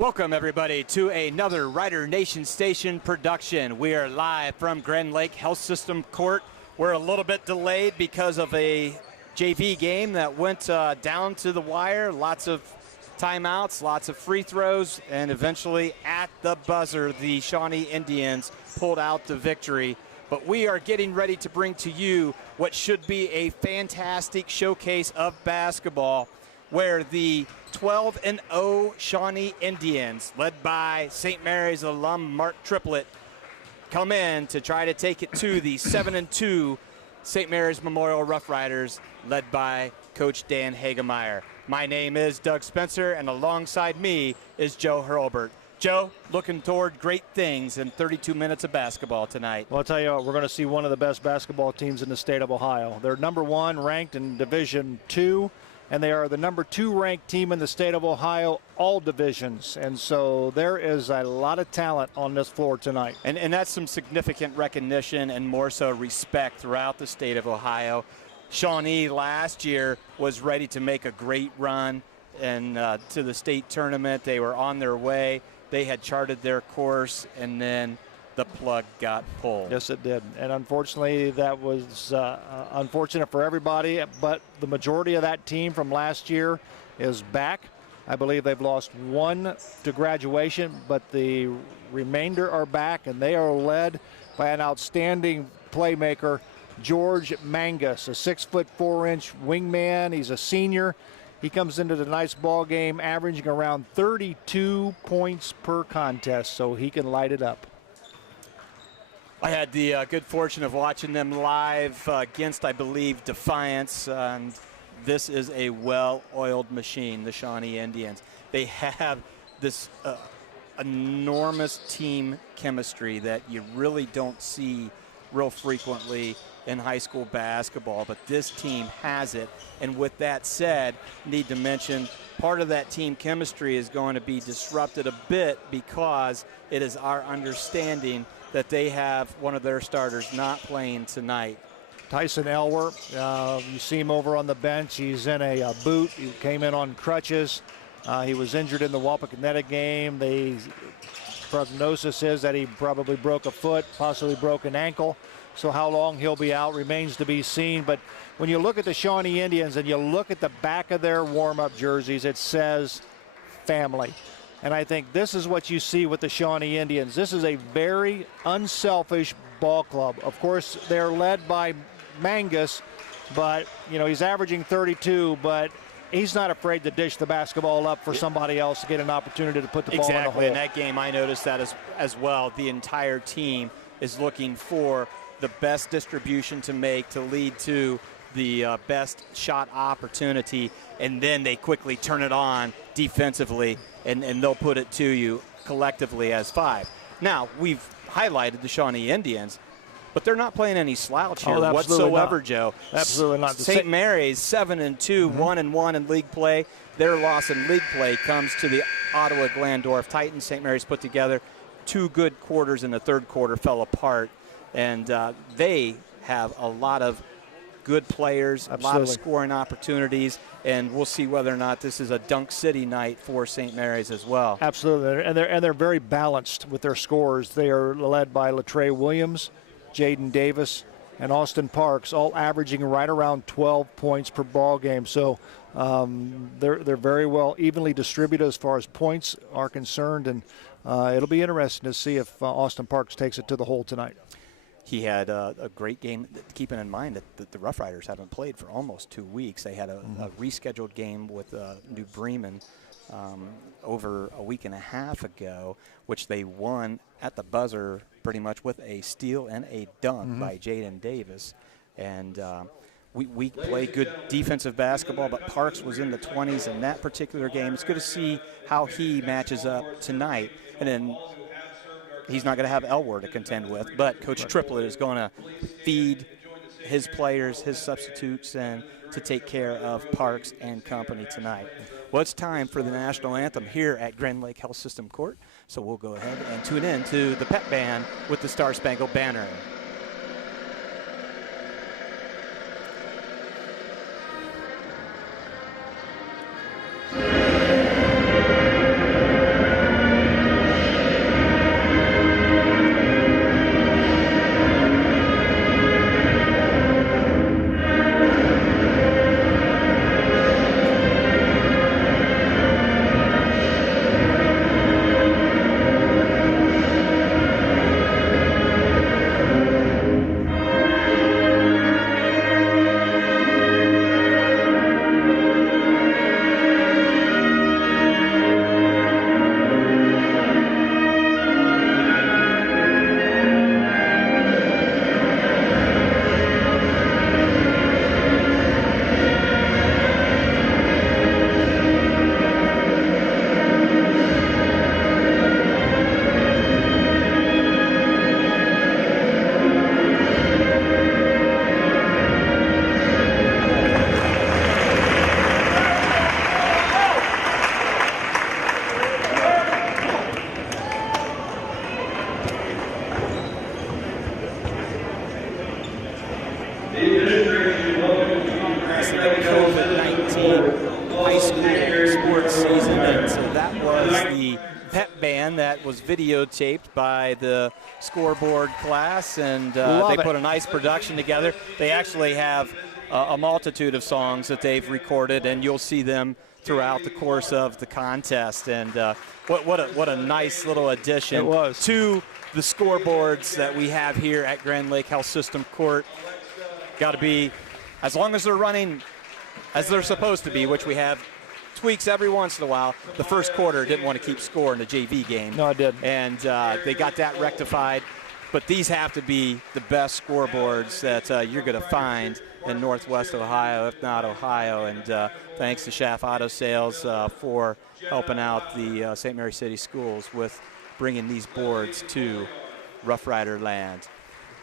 Welcome, everybody, to another Rider Nation Station production. We are live from Grand Lake Health System Court. We're a little bit delayed because of a JV game that went down to the wire. Lots of timeouts, lots of free throws, and eventually at the buzzer, the Shawnee Indians pulled out the victory. But we are getting ready to bring to you what should be a fantastic showcase of basketball, where the 12-0 Shawnee Indians, led by St. Mary's alum Mark Triplett, come in to try to take it to the 7-2 St. Mary's Memorial Rough Riders, led by Coach Dan Hagemeyer. My name is Doug Spencer, and alongside me is Joe Hurlbert. Joe, looking toward great things in 32 minutes of basketball tonight. Well, I'll tell you what, we're going to see one of the best basketball teams in the state of Ohio. They're number one ranked in Division II, and they are the number 2 ranked team in the state of Ohio, all divisions. And so there is a lot of talent on this floor tonight. And that's some significant recognition and more so respect throughout the state of Ohio. Shawnee last year was ready to make a great run and to the state tournament. They were on their way. They had charted their course, and then the plug got pulled. Yes, it did. And unfortunately, that was unfortunate for everybody, but the majority of that team from last year is back. I believe they've lost one to graduation, but the remainder are back, and they are led by an outstanding playmaker, George Mangus, a 6'4" wingman. He's a senior. He comes into the nice ball game averaging around 32 points per contest, so he can light it up. I had the good fortune of watching them live against, I believe, Defiance, and this is a well-oiled machine, the Shawnee Indians. They have this enormous team chemistry that you really don't see real frequently in high school basketball, but this team has it. And with that said, need to mention part of that team chemistry is going to be disrupted a bit because it is our understanding that they have one of their starters not playing tonight. Tyson Elwer, you see him over on the bench. He's in a boot. He came in on crutches. He was injured in the Wapakoneta game. The prognosis is that he probably broke a foot, possibly broke an ankle. So how long he'll be out remains to be seen. But when you look at the Shawnee Indians and you look at the back of their warm-up jerseys, it says family. And I think this is what you see with the Shawnee Indians. This is a very unselfish ball club. Of course, they're led by Mangus, but, you know, he's averaging 32, but he's not afraid to dish the basketball up for somebody else to get an opportunity to put the ball in the hole. Exactly, in that game I noticed that as well. The entire team is looking for the best distribution to make to lead to the best shot opportunity, and then they quickly turn it on defensively, and they'll put it to you collectively as 5. Now, we've highlighted the Shawnee Indians, but they're not playing any slouch here whatsoever, not. Joe. Absolutely not. St. Mary's 7-2, 1-1 in league play. Their loss in league play comes to the Ottawa Glandorf Titans. St. Mary's put together 2 good quarters in the third quarter, fell apart, and they have a lot of good players, a lot of scoring opportunities, and we'll see whether or not this is a dunk city night for St. Mary's as well. Absolutely, and they're very balanced with their scores. They are led by Latrey Williams, Jaden Davis, and Austin Parks, all averaging right around 12 points per ball game. So they're very well evenly distributed as far as points are concerned, and it'll be interesting to see if Austin Parks takes it to the hole tonight. He had a great game, keeping in mind that the Rough Riders haven't played for almost 2 weeks. They had a rescheduled game with New Bremen over a week and a half ago, which they won at the buzzer pretty much with a steal and a dunk by Jaden Davis. And we play good defensive basketball, but Parks was in the 20s in that particular game. It's good to see how he matches up tonight. And then he's not going to have Elwer to contend with, but Coach Triplett is going to feed his players, his substitutes, and to take care of Parks and company tonight. Well, it's time for the national anthem here at Grand Lake Health System Court, so we'll go ahead and tune in to the Pep Band with the Star Spangled Banner. that was videotaped by the scoreboard class, and they put a nice production together. They actually have a multitude of songs that they've recorded, and you'll see them throughout the course of the contest. And what a nice little addition to the scoreboards that we have here at Grand Lake Health System Court. Got to be, as long as they're running as they're supposed to be, which we have tweaks every once in a while. The first quarter didn't want to keep score in the JV game. No, it didn't. And they got that rectified. But these have to be the best scoreboards that you're going to find in Northwest Ohio, if not Ohio. And thanks to Schaff Auto Sales for helping out the St. Mary City Schools with bringing these boards to Rough Rider land.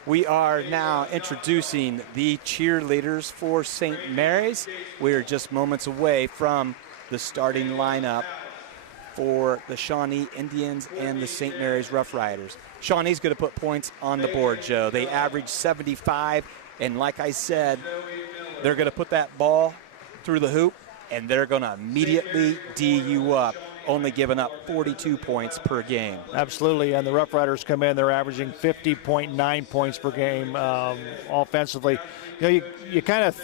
We are now introducing the cheerleaders for St. Mary's. We are just moments away from the starting lineup for the Shawnee Indians and the St. Mary's Rough Riders. Shawnee's going to put points on the board, Joe. They average 75, and like I said, they're going to put that ball through the hoop, and they're going to immediately D you up, only giving up 42 points per game. Absolutely, and the Rough Riders come in, they're averaging 50.9 points per game offensively. You know, you kind of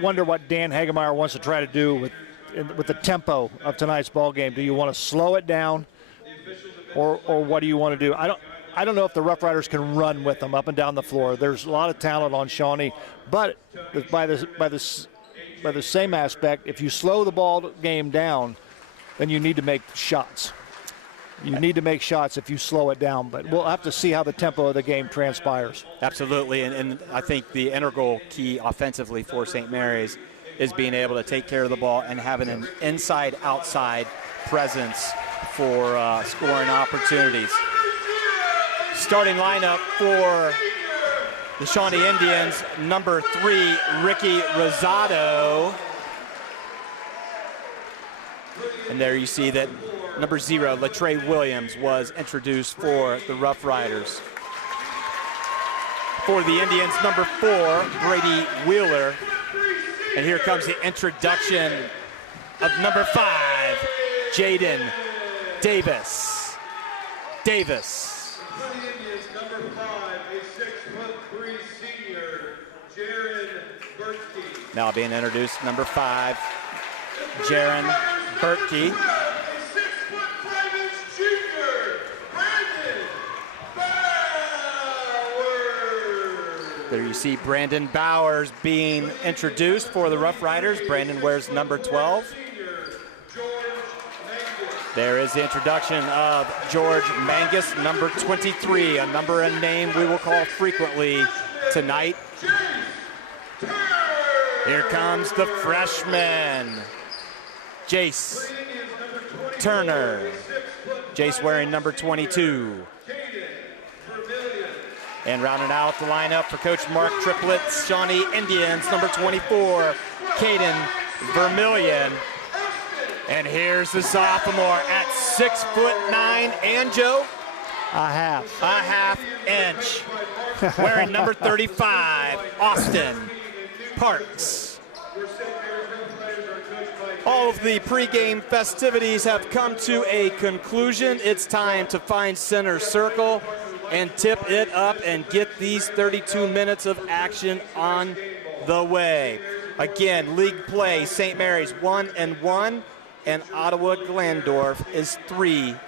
wonder what Dan Hagemeyer wants to try to do with the tempo of tonight's ball game. Do you want to slow it down, or what do you want to do? I don't know if the Rough Riders can run with them up and down the floor. There's a lot of talent on Shawnee, but by the same aspect, if you slow the ball game down, then you need to make shots. You need to make shots if you slow it down, but we'll have to see how the tempo of the game transpires. Absolutely, and I think the integral key offensively for St. Mary's is being able to take care of the ball and having an inside-outside presence for scoring opportunities. Starting lineup for the Shawnee Indians, number 3, Ricky Rosado. And there you see that number 0, Latrey Williams, was introduced for the Rough Riders. For the Indians, number 4, Brady Wheeler. And here comes the introduction of number 5, Jaden Davis. For the Indians, number 5, a 6'3" senior, Jaron Bertkey. Now being introduced, number 5, Jaron Bertkey. A 6'5" junior, Brandon Bowers. There you see Brandon Bowers being introduced for the Rough Riders. Brandon wears number 12. There is the introduction of George Mangus, number 23, a number and name we will call frequently tonight. Here comes the freshman, Jace Turner. Jace wearing number 22. And rounding out the lineup for Coach Mark Triplett's Shawnee Indians, number 24, Caden Vermillion. And here's the sophomore at 6'9", and Joe, a half inch, wearing number 35, Austin Parks. All of the pregame festivities have come to a conclusion. It's time to find center circle and tip it up and get these 32 minutes of action on the way. Again, league play, St. Mary's 1-1. And Ottawa Glandorf is 3-0.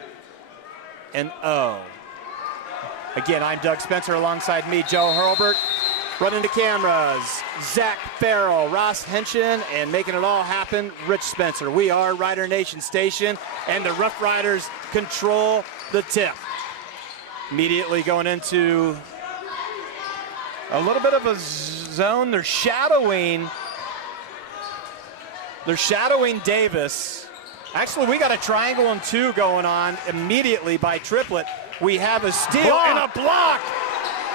Again, I'm Doug Spencer alongside me, Joe Hurlbert. Running the cameras, Zach Farrell, Ross Henshin, and making it all happen, Rich Spencer. We are Rider Nation Station, and the Rough Riders control the tip. Immediately going into a little bit of a zone. They're shadowing Davis. Actually, we got a triangle and 2 going on immediately by Triplett. We have a steal and a block.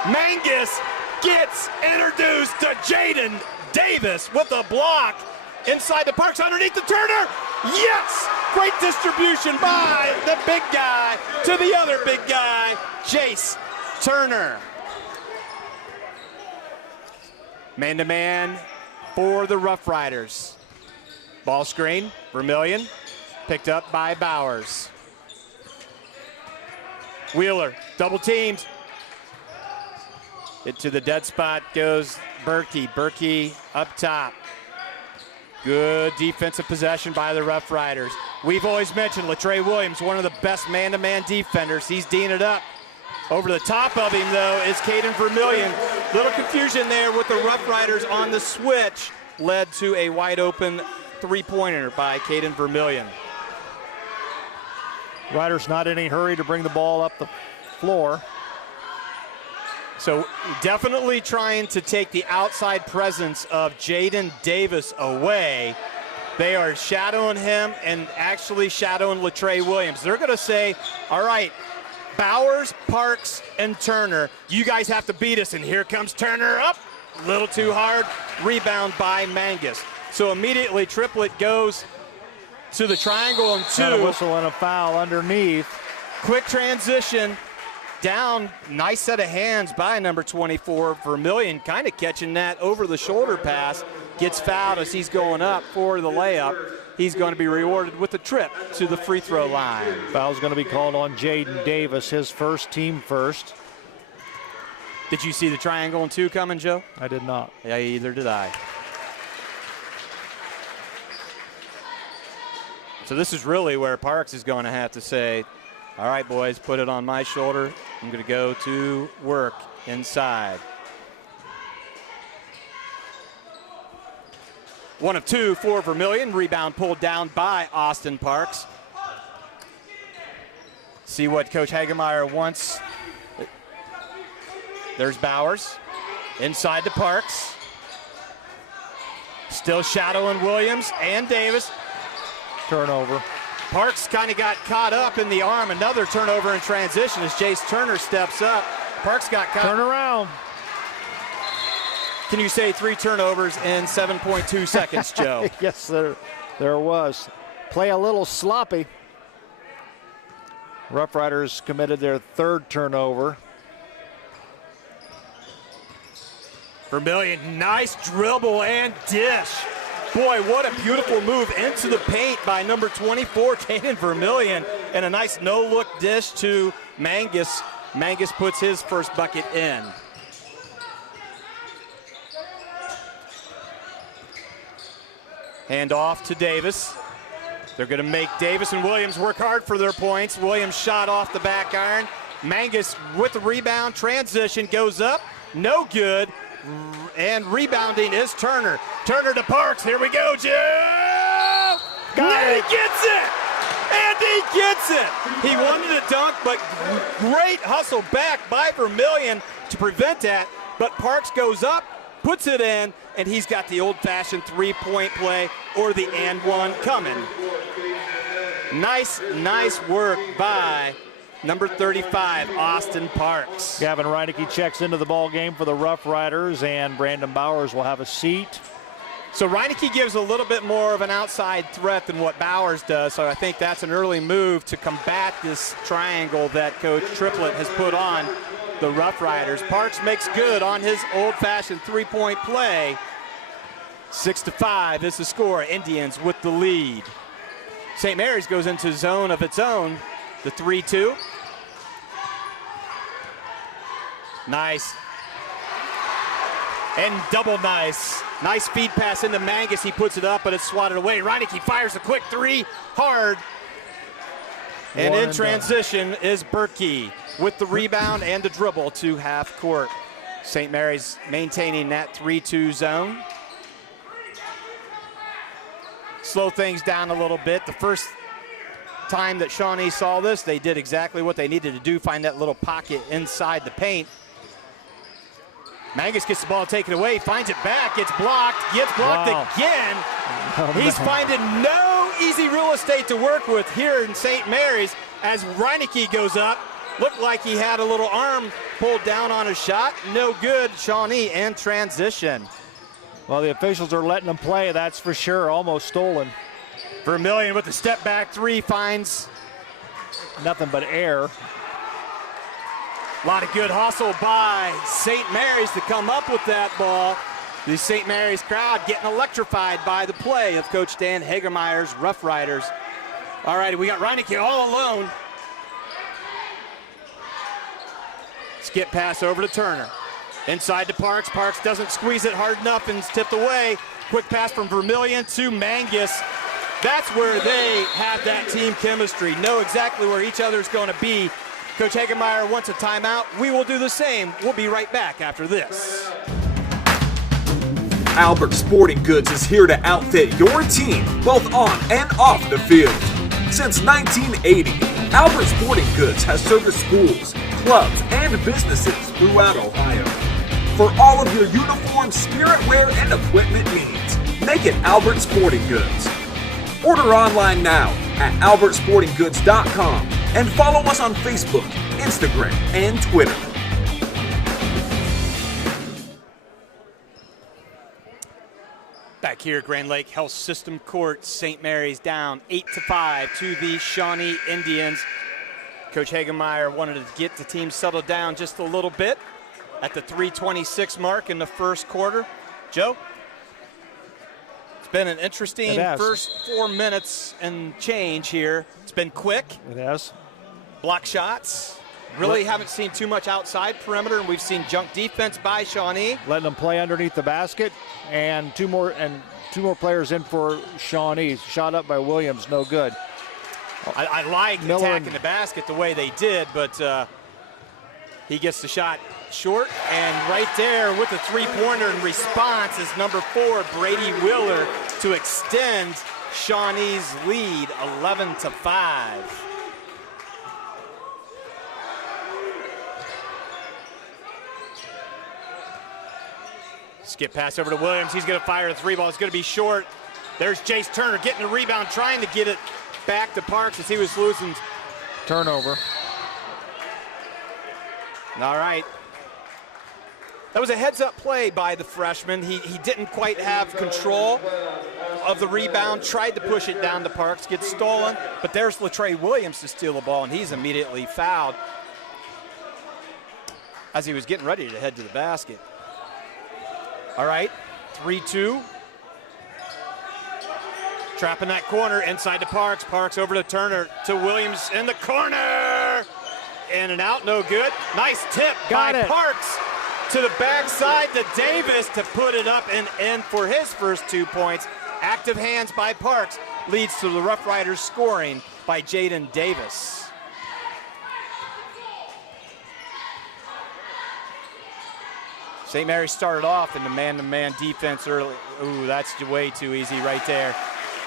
Mangus gets introduced to Jaden Davis with a block inside the Parks underneath the Turner. Yes! Great distribution by the big guy to the other big guy, Jace Turner. Man-to-man for the Rough Riders. Ball screen, Vermillion, picked up by Bowers. Wheeler, double teamed. Into the dead spot goes Berkey. Berkey up top. Good defensive possession by the Rough Riders. We've always mentioned Latrey Williams, one of the best man-to-man defenders. He's D'ing it up. Over the top of him, though, is Caden Vermillion. Little confusion there with the Rough Riders on the switch. Led to a wide-open three-pointer by Caden Vermillion. Riders not in any hurry to bring the ball up the floor. So definitely trying to take the outside presence of Jaden Davis away. They are shadowing him and actually shadowing Latrey Williams. They're going to say, all right, Bowers, Parks, and Turner, you guys have to beat us. And here comes Turner up. A little too hard. Rebound by Mangus. So immediately Triplet goes to the triangle and two. And a whistle and a foul underneath. Quick transition. Down, nice set of hands by number 24, Vermillion, kind of catching that over-the-shoulder pass. Gets fouled as he's going up for the layup. He's going to be rewarded with a trip to the free throw line. Foul's going to be called on Jaden Davis, his first, team first. Did you see the triangle and two coming, Joe? I did not. Yeah, either did I. So this is really where Parks is going to have to say, all right, boys, put it on my shoulder. I'm going to go to work inside. 1 of 2 for Vermillion. Rebound pulled down by Austin Parks. See what Coach Hagemeyer wants. There's Bowers. Inside to Parks. Still shadowing Williams and Davis. Turnover. Parks kind of got caught up in the arm. Another turnover in transition as Jace Turner steps up. Parks got caught. Turn around. Can you say 3 turnovers in 7.2 seconds, Joe? Yes, there was. Play a little sloppy. Rough Riders committed their 3rd turnover. Vermillion, nice dribble and dish. Boy, what a beautiful move into the paint by number 24, Caden Vermillion, and a nice no-look dish to Mangus. Mangus puts his first bucket in. Hand off to Davis. They're going to make Davis and Williams work hard for their points. Williams shot off the back iron. Mangus with the rebound, transition, goes up, no good. And rebounding is Turner. Turner to Parks. Here we go, Joe! And he gets it! And he gets it! He wanted a dunk, but great hustle back by Vermillion to prevent that. But Parks goes up, puts it in, and he's got the old-fashioned three-point play or the and one coming. Nice work by number 35, Austin Parks. Gavin Reineke checks into the ball game for the Rough Riders, and Brandon Bowers will have a seat. So Reineke gives a little bit more of an outside threat than what Bowers does, so I think that's an early move to combat this triangle that Coach Triplett has put on the Rough Riders. Parks makes good on his old-fashioned three-point play. 6-5 is the score. Indians with the lead. St. Mary's goes into zone of its own. The 3-2. Nice. And double nice. Nice feed pass into Mangus. He puts it up, but it's swatted away. Reineke fires a quick 3, hard. And in transition is Berkey with the rebound and the dribble to half court. St. Mary's maintaining that 3-2 zone. Slow things down a little bit. The first time that Shawnee saw this, they did exactly what they needed to do, find that little pocket inside the paint. Mangus gets the ball taken away, finds it back, gets blocked again. He's finding no easy real estate to work with here in St. Mary's as Reineke goes up. Looked like he had a little arm pulled down on his shot. No good, Shawnee, and transition. Well, the officials are letting them play, that's for sure. Almost stolen. Vermillion with the step back 3 finds nothing but air. A lot of good hustle by St. Mary's to come up with that ball. The St. Mary's crowd getting electrified by the play of Coach Dan Hagemeyer's Rough Riders. All right, we got Reineke all alone. Skip pass over to Turner. Inside to Parks. Parks doesn't squeeze it hard enough and is tipped away. Quick pass from Vermillion to Mangus. That's where they have that team chemistry. Know exactly where each other's going to be. Coach Hagemeyer wants a timeout. We will do the same. We'll be right back after this. Albert Sporting Goods is here to outfit your team, both on and off the field. Since 1980, Albert Sporting Goods has serviced schools, clubs, and businesses throughout Ohio. For all of your uniform, spirit wear, and equipment needs, make it Albert Sporting Goods. Order online now at albertsportinggoods.com and follow us on Facebook, Instagram, and Twitter. Back here at Grand Lake Health System Court, St. Mary's down 8-5 to the Shawnee Indians. Coach Hagemeyer wanted to get the team settled down just a little bit at the 3:26 mark in the first quarter. Joe? It's been an interesting first 4 minutes and change here. It's been quick. It has. Block shots. Really haven't seen too much outside perimeter, and we've seen junk defense by Shawnee. Letting them play underneath the basket, and two more players in for Shawnee. Shot up by Williams, no good. I like Miller attacking the basket the way they did, but he gets the shot short, and right there with the three-pointer in response is number 4, Brady Wheeler, to extend Shawnee's lead 11-5. Skip pass over to Williams. He's going to fire a three ball. It's going to be short. There's Jace Turner getting the rebound, trying to get it back to Parks as he was losing. Turnover. All right. That was a heads-up play by the freshman. He didn't quite have control of the rebound, tried to push it down to Parks, gets stolen, but there's Latrey Williams to steal the ball, and he's immediately fouled as he was getting ready to head to the basket. All right, 3-2. Trapping that corner, inside to Parks. Parks over to Turner, to Williams in the corner. In and out, no good. Nice tip by Parks to the backside to Davis to put it up and in for his first 2 points. Active hands by Parks leads to the Rough Riders scoring by Jaden Davis. St. Mary started off in the man-to-man defense early. Ooh, that's way too easy right there.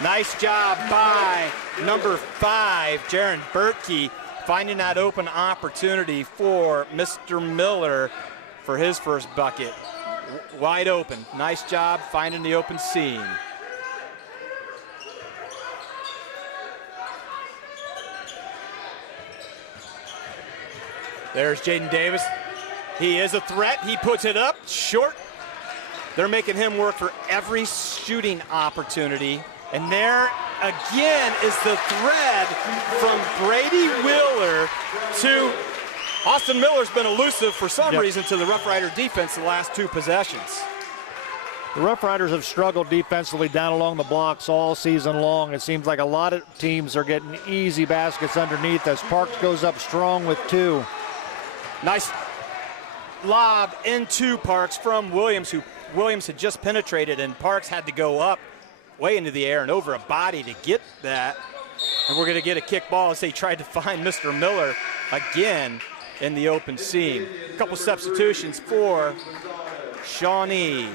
Nice job by number 5, Jaron Bertkey, finding that open opportunity for Mr. Miller for his first bucket. Wide open. Nice job finding the open seam. There's Jaden Davis. He is a threat. He puts it up short. They're making him work for every shooting opportunity. And there again is the thread from Brady Wheeler to Austin Miller's been elusive for some reason to the Rough Rider defense the last 2 possessions. The Rough Riders have struggled defensively down along the blocks all season long. It seems like a lot of teams are getting easy baskets underneath as Parks goes up strong with 2. Nice lob into Parks from Williams, who Williams had just penetrated, and Parks had to go up way into the air and over a body to get that. And we're going to get a kick ball as they tried to find Mr. Miller again in the open seam. A couple substitutions for Shawnee.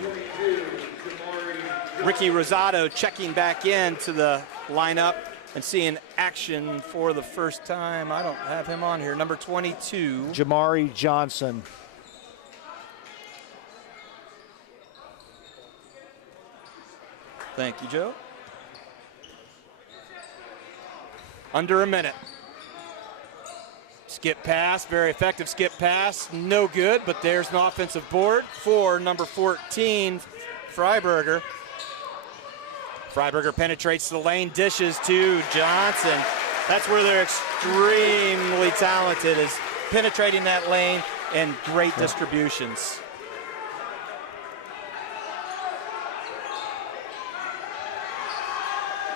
Ricky Rosado checking back into the lineup and seeing action for the first time. I don't have him on here. Number 22. Jamari Johnson. Thank you, Joe. Under a minute. Skip pass, very effective skip pass. No good, but there's an offensive board for number 14, Freiberger. Freiberger penetrates the lane, dishes to Johnson. That's where they're extremely talented, is penetrating that lane and great distributions.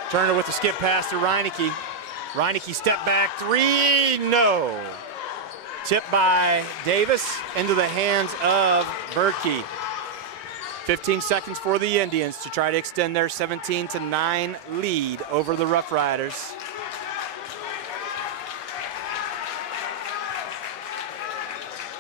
Turner with the skip pass to Reineke. Reineke step back 3, no. Tipped by Davis into the hands of Berkey. 15 seconds for the Indians to try to extend their 17-9 lead over the Rough Riders.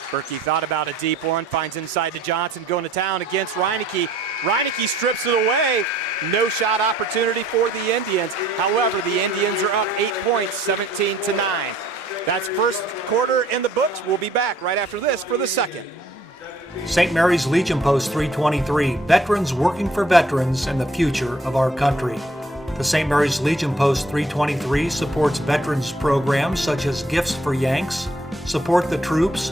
Berkey thought about a deep one, finds inside to Johnson, going to town against Reineke. Reineke strips it away. No shot opportunity for the Indians. However, the Indians are up 8 points, 17-9. That's first quarter in the books. We'll be back right after this for the second. St. Mary's Legion Post 323, veterans working for veterans and the future of our country. The St. Mary's Legion Post 323 supports veterans programs such as Gifts for Yanks, Support the Troops,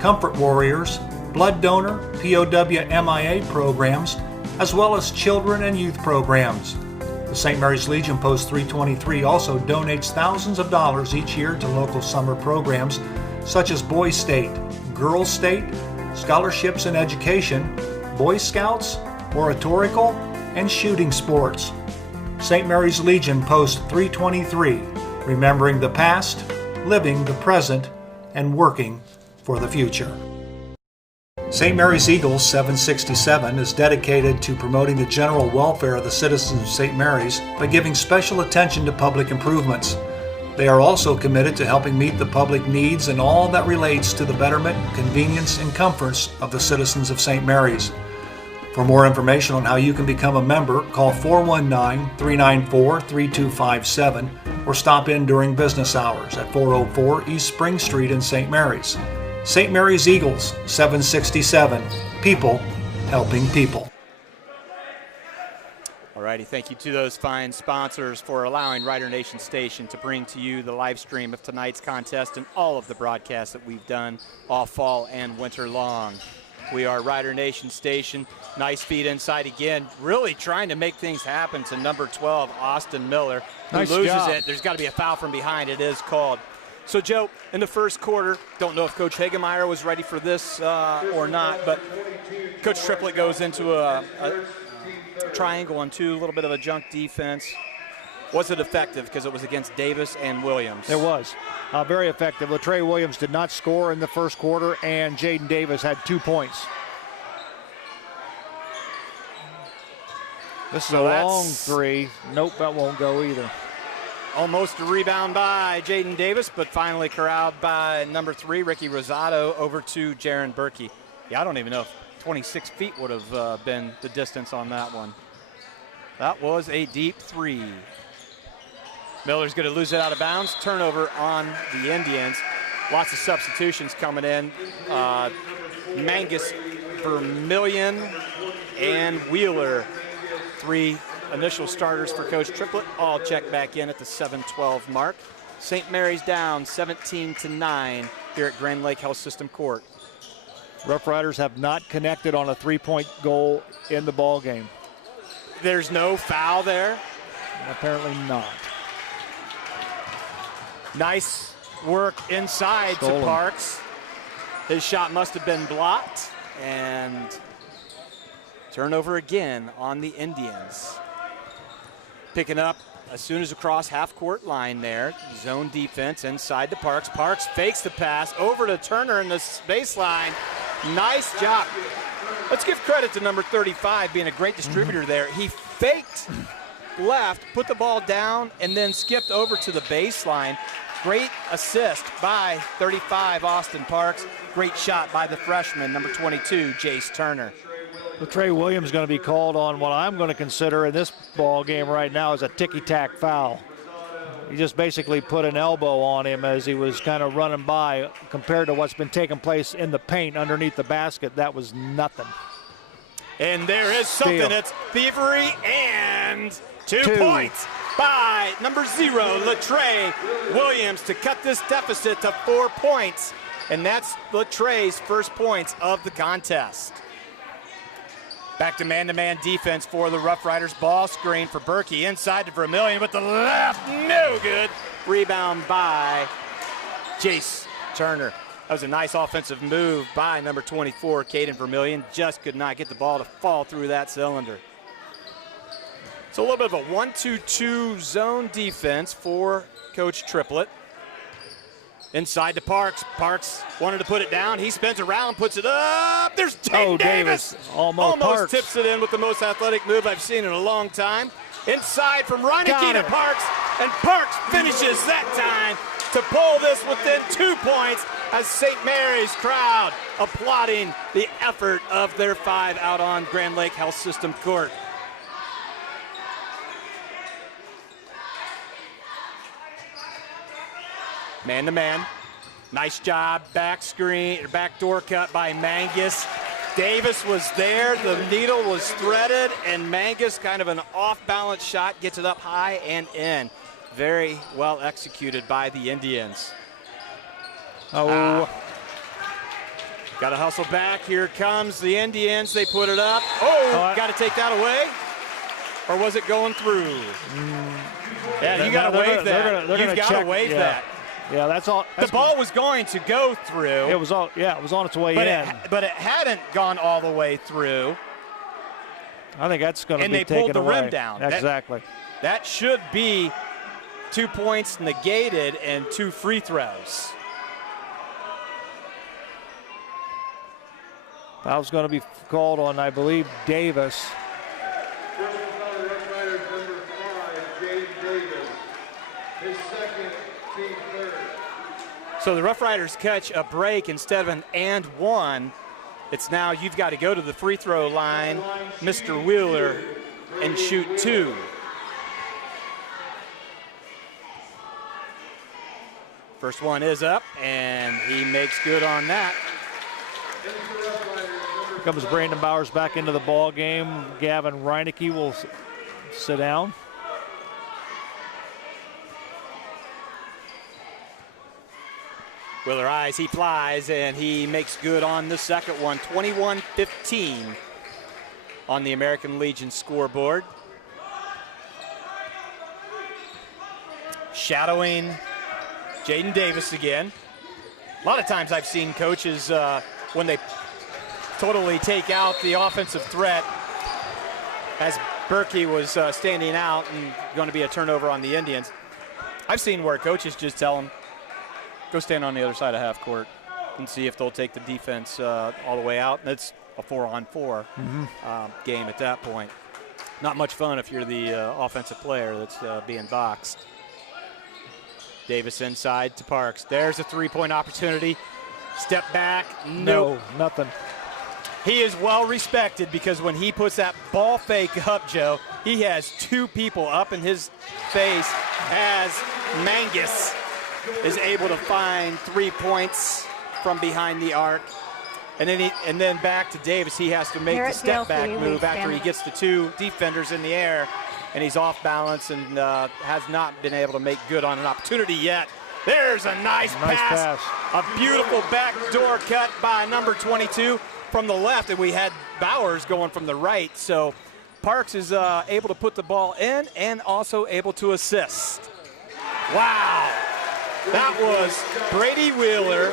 Comfort Warriors, Blood Donor, POW MIA programs, as well as children and youth programs. The St. Mary's Legion Post 323 also donates thousands of dollars each year to local summer programs such as Boys State, Girls State, Scholarships in Education, Boy Scouts, Oratorical, and Shooting Sports. St. Mary's Legion Post 323, remembering the past, living the present, and working for the future. St. Mary's Eagles 767 is dedicated to promoting the general welfare of the citizens of St. Mary's by giving special attention to public improvements. They are also committed to helping meet the public needs and all that relates to the betterment, convenience, and comforts of the citizens of St. Mary's. For more information on how you can become a member, call 419-394-3257 or stop in during business hours at 404 East Spring Street in St. Mary's. St. Mary's Eagles, 767. People helping people. Alrighty, thank you to those fine sponsors for allowing Rider Nation Station to bring to you the live stream of tonight's contest and all of the broadcasts that we've done all fall and winter long. We are Rider Nation Station. Nice feed inside again, really trying to make things happen to number 12, Austin Miller, who loses it. There's got to be a foul from behind. It is called. So, Joe, in the first quarter, don't know if Coach Hagemeyer was ready for this or not, but Coach Triplett goes into a triangle on two, a little bit of a junk defense. Was it effective because it was against Davis and Williams? It was very effective. Latrey Williams did not score in the first quarter, and Jaden Davis had 2 points. This is a long three. Nope, that won't go either. Almost a rebound by Jaden Davis, but finally corralled by number 3, Ricky Rosado, over to Jaron Berkey. Yeah, I don't even know if 26 feet would have been the distance on that one. That was a deep three. Miller's going to lose it out of bounds. Turnover on the Indians. Lots of substitutions coming in. Mangus, Vermillion, and Wheeler. 3 initial starters for Coach Triplett. All check back in at the 7-12 mark. St. Mary's down 17-9 here at Grand Lake Health System Court. Rough Riders have not connected on a 3-point goal in the ball game. There's no foul there? Apparently not. Nice work inside to Parks. His shot must have been blocked, and turnover again on the Indians. Picking up as soon as across half-court line there. Zone defense inside to Parks. Parks fakes the pass over to Turner in the baseline. Nice job. Let's give credit to number 35 being a great distributor there. He faked left, put the ball down, and then skipped over to the baseline. Great assist by 35, Austin Parks. Great shot by the freshman, number 22, Jace Turner. Latrey Williams is going to be called on what I'm going to consider in this ball game right now as a ticky-tack foul. He just basically put an elbow on him as he was kind of running by. Compared to what's been taking place in the paint underneath the basket, that was nothing. And there is something that's thievery, and two points by number 0, Latrey Williams, to cut this deficit to 4 points. And that's Latrey's first points of the contest. Back to man-to-man defense for the Rough Riders. Ball screen for Berkey inside to Vermillion with the left, no good. Rebound by Jace Turner. That was a nice offensive move by number 24, Caden Vermillion. Just could not get the ball to fall through that cylinder. So a little bit of a 1-2-2 zone defense for Coach Triplett. Inside to Parks. Parks wanted to put it down. He spins around, puts it up. There's Jaden Davis. Almost tips it in with the most athletic move I've seen in a long time. Inside from Reineke to Parks, and Parks finishes that time to pull this within 2 points as St. Mary's crowd applauding the effort of their 5 out on Grand Lake Health System court. Man to man. Nice job. Back screen, back door cut by Mangus. Davis was there. The needle was threaded, and Mangus, kind of an off-balance shot, gets it up high and in. Very well executed by the Indians. Got to hustle back. Here comes the Indians. They put it up. Got to take that away. Or was it going through? Yeah, you got to wave that. You've got to wave that. Yeah, that's all. The ball was going to go through. It was on its way in. But it hadn't gone all the way through. I think that's going to be taken away. And they pulled the rim down. Exactly. That should be 2 points negated and 2 free throws. That was going to be called on, I believe, Davis. Personal foul, Rough Riders number 5, Jaden Davis. His second, team third. So the Rough Riders catch a break instead of an and one. It's now you've got to go to the free throw line, Mr. Wheeler, and shoot 2. First one is up, and he makes good on that. Here comes Brandon Bowers back into the ball game. Gavin Reineke will sit down. Wheeler eyes, he flies, and he makes good on the second one. 21-15 on the American Legion scoreboard. Shadowing Jaden Davis again. A lot of times I've seen coaches, when they totally take out the offensive threat, as Berkey was standing out and going to be a turnover on the Indians, I've seen where coaches just tell them, go stand on the other side of half court and see if they'll take the defense all the way out. And it's a 4-on-4 game at that point. Not much fun if you're the offensive player that's being boxed. Davis inside to Parks. There's a three-point opportunity. Step back. No, nothing. He is well respected because when he puts that ball fake up, Joe, he has 2 people up in his face as Mangus is able to find 3 points from behind the arc. And then back to Davis. He has to make the step back move after he gets the 2 defenders in the air, and he's off balance and has not been able to make good on an opportunity yet. There's a nice pass. A beautiful backdoor cut by number 22 from the left, and we had Bowers going from the right. So Parks is able to put the ball in and also able to assist. Wow. That was Brady Wheeler,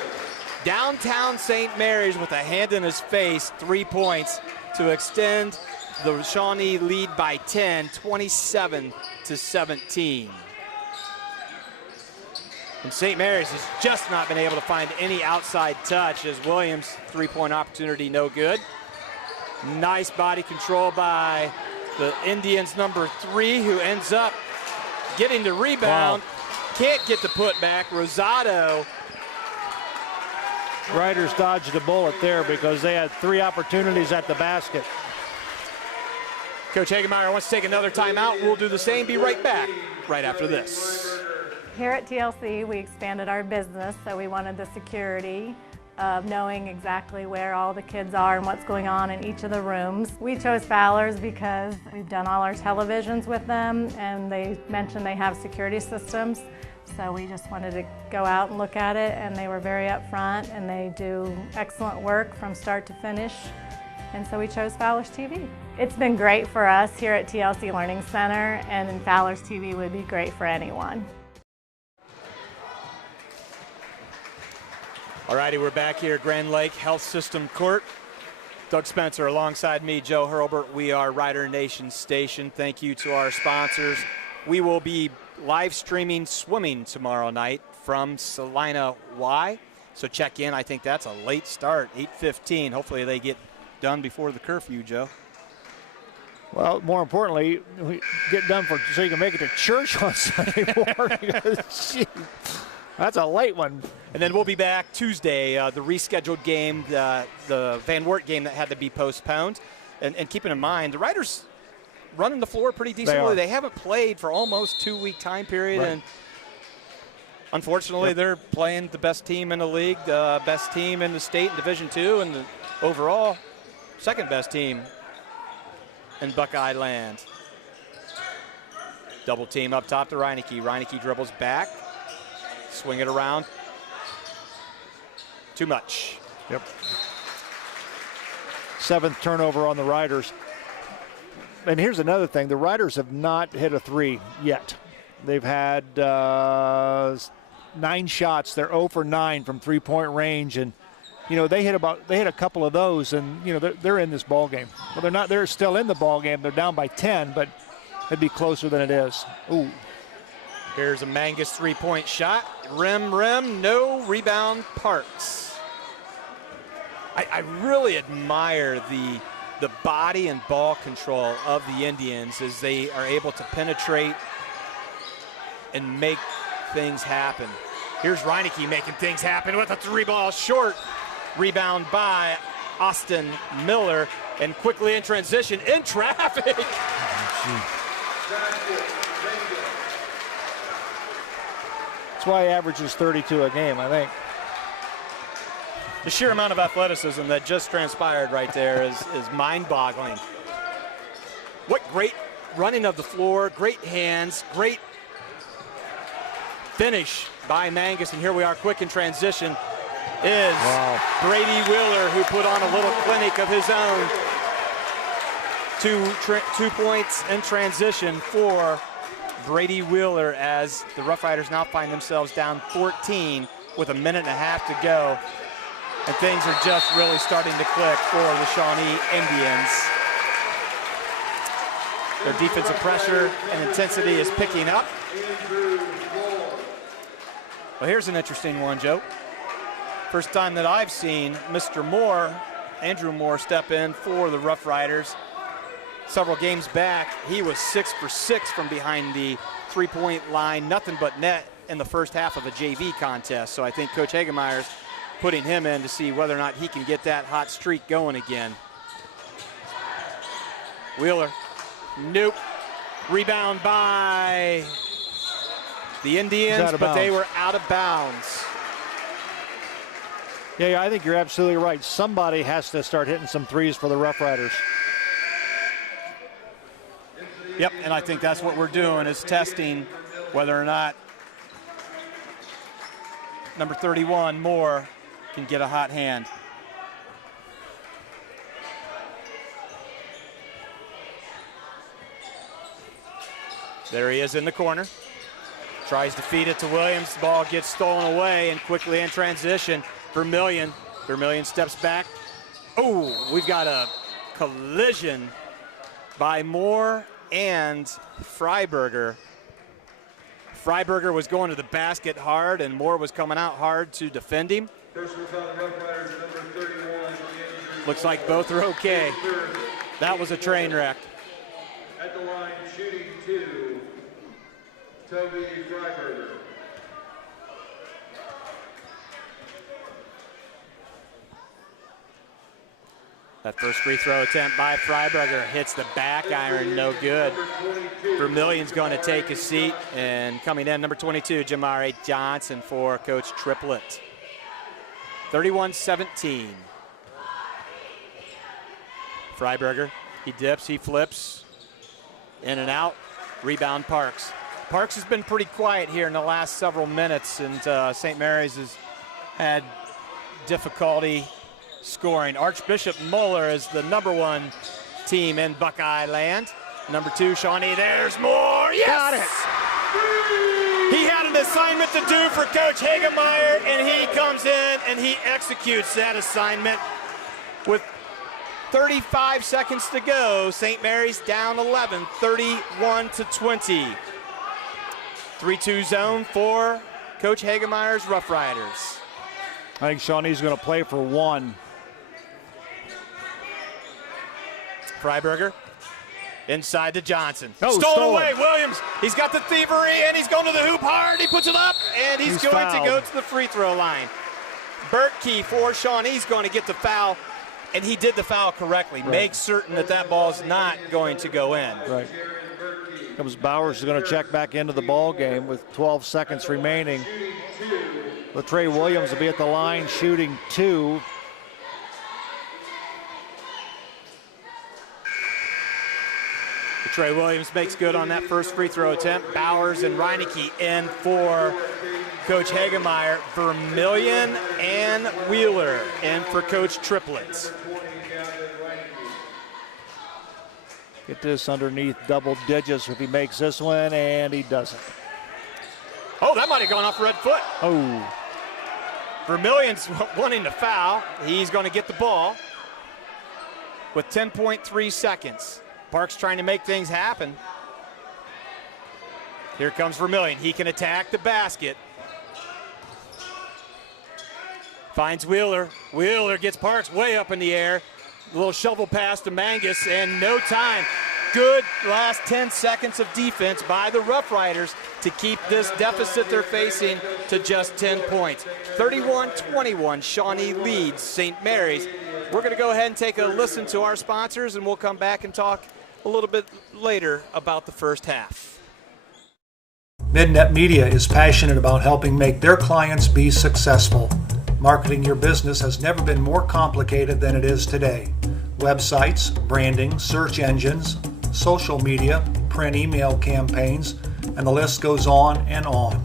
downtown St. Mary's with a hand in his face, 3 points to extend the Shawnee lead by 10, 27-17. And St. Mary's has just not been able to find any outside touch as Williams' three-point opportunity no good. Nice body control by the Indians' number 3, who ends up getting the rebound. Wow. Can't get the putback. Rosado. Riders dodged a bullet there because they had 3 opportunities at the basket. Coach Hagemeyer wants to take another timeout. We'll do the same. Be right back right after this. Here at TLC, we expanded our business, so we wanted the security of knowing exactly where all the kids are and what's going on in each of the rooms. We chose Fowler's because we've done all our televisions with them, and they mentioned they have security systems. So we just wanted to go out and look at it, and they were very upfront, and they do excellent work from start to finish. And so we chose Fowler's TV. It's been great for us here at TLC Learning Center, and Fowler's TV would be great for anyone. All righty, we're back here at Grand Lake Health System Court. Doug Spencer alongside me, Joe Hurlbert. We are Rider Nation Station. Thank you to our sponsors. We will be live streaming swimming tomorrow night, from Salina Y. So check in. I think that's a late start, 8:15. Hopefully they get done before the curfew, Joe. Well, more importantly, we get done so you can make it to church on Sunday morning. Gee, that's a late one. And then we'll be back Tuesday, the rescheduled game, the Van Wert game that had to be postponed. And keeping in mind, the Riders running the floor pretty decently. They haven't played for almost 2-week time period. Right. And unfortunately, they're playing the best team in the league, the best team in the state in Division II, and the overall second best team in Buckeye land. Double team up top to Reineke. Reineke dribbles back. Swing it around. Too much. Yep. 7th turnover on the Riders. And here's another thing. The Riders have not hit a 3 yet. They've had 9 shots. They're 0 for 9 from three-point range. And, you know, they hit a couple of those, and, you know, they're in this ball game. Well, they're not. They're still in the ball game. They're down by 10, but it'd be closer than it is. Ooh. Here's a Mangus three-point shot. Rim, no rebound, Parks. I really admire the body and ball control of the Indians as they are able to penetrate and make things happen. Here's Reineke making things happen with a 3-ball short. Rebound by Austin Miller, and quickly in transition, in traffic. That's why he averages 32 a game, I think. The sheer amount of athleticism that just transpired right there is mind-boggling. What great running of the floor, great hands, great finish by Mangus, and here we are quick in transition is Brady Wheeler, who put on a little clinic of his own. 2 points in transition for Brady Wheeler as the Rough Riders now find themselves down 14 with a minute and a half to go. And things are just really starting to click for the Shawnee Indians. Their defensive pressure and intensity is picking up. Well, here's an interesting one, Joe. First time that I've seen Mr. Moore, Andrew Moore, step in for the Rough Riders. Several games back, he was 6 for 6 from behind the three-point line, nothing but net in the first half of a JV contest. So I think Coach Hagemeyer's putting him in to see whether or not he can get that hot streak going again. Wheeler, nope. Rebound by the Indians, but they were out of bounds. Yeah, I think you're absolutely right. Somebody has to start hitting some threes for the Rough Riders. Yep, and I think that's what we're doing, is testing whether or not number 31, Moore, can get a hot hand. There he is in the corner. Tries to feed it to Williams. The ball gets stolen away, and quickly in transition, Vermillion. Vermillion steps back. Oh, we've got a collision by Moore and Freiberger. Freiberger was going to the basket hard, and Moore was coming out hard to defend him. Looks like both are okay. That was a train wreck. At the line, shooting 2, Toby Freiberger. That first free throw attempt by Freiberger hits the back iron, no good. Vermillion's going to take his seat, and coming in, number 22, Jamari Johnson for Coach Triplett. 31-17. Freiberger, he dips, he flips, in and out, rebound Parks. Parks has been pretty quiet here in the last several minutes, and St. Mary's has had difficulty scoring. Archbishop Muller is the number 1 team in Buckeye land. Number 2, Shawnee, there's more, yes! Got it! He had an assignment to do for Coach Hagemeyer, and he comes in and he executes that assignment. With 35 seconds to go, St. Mary's down 11, 31-20. 3-2 zone for Coach Hagemeyer's Rough Riders. I think Shawnee's going to play for one. Freiberger inside to Johnson. Oh, stolen away, Williams. He's got the thievery, and he's going to the hoop hard. He puts it up, and he's going fouled. to go to the free throw line. Bertkey for Shawnee's going to get the foul, and he did the foul correctly. Right. Make certain that that ball's not going to go in. Right. Comes Bowers is going to check back into the ball game with 12 seconds remaining. Latrey Williams will be at the line shooting 2. Trey Williams makes good on that first free throw attempt. Bowers and Reineke in for Coach Hagemeyer. Vermillion and Wheeler in for Coach Triplets. Get this underneath double digits if he makes this one, and he doesn't. Oh, that might have gone off red foot. Oh. Vermillion's wanting to foul. He's going to get the ball with 10.3 seconds. Park's trying to make things happen. Here comes Vermillion. He can attack the basket. Finds Wheeler. Wheeler gets Parks way up in the air. A little shovel pass to Mangus, and no time. Good last 10 seconds of defense by the Rough Riders to keep this deficit they're facing to just 10 points. 31-21, Shawnee leads St. Mary's. We're going to go ahead and take a listen to our sponsors, and we'll come back and talk a little bit later about the first half. Midnet Media is passionate about helping make their clients be successful. Marketing your business has never been more complicated than it is today. Websites, branding, search engines, social media, print email campaigns, and the list goes on and on.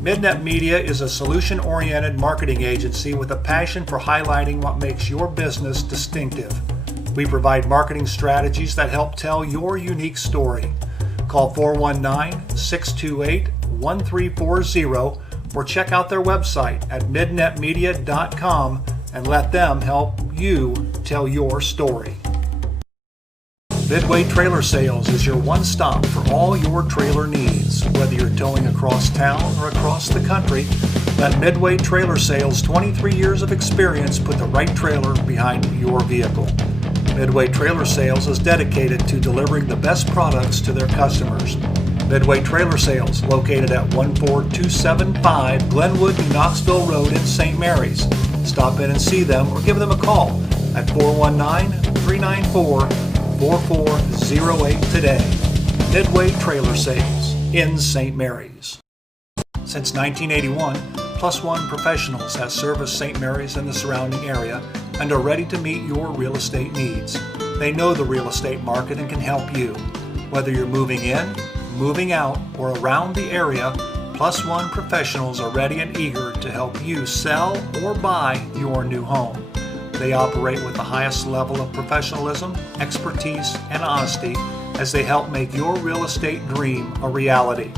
Midnet Media is a solution-oriented marketing agency with a passion for highlighting what makes your business distinctive. We provide marketing strategies that help tell your unique story. Call 419-628-1340 or check out their website at midnetmedia.com and let them help you tell your story. Midway Trailer Sales is your one-stop for all your trailer needs. Whether you're towing across town or across the country, let Midway Trailer Sales' 23 years of experience put the right trailer behind your vehicle. Midway Trailer Sales is dedicated to delivering the best products to their customers. Midway Trailer Sales, located at 14275 Glenwood, New Knoxville Road in St. Mary's. Stop in and see them or give them a call at 419-394-4408 today. Midway Trailer Sales in St. Mary's. Since 1981, Plus One Professionals has serviced St. Mary's and the surrounding area and are ready to meet your real estate needs. They know the real estate market and can help you. Whether you're moving in, moving out, or around the area, Plus One Professionals are ready and eager to help you sell or buy your new home. They operate with the highest level of professionalism, expertise, and honesty as they help make your real estate dream a reality.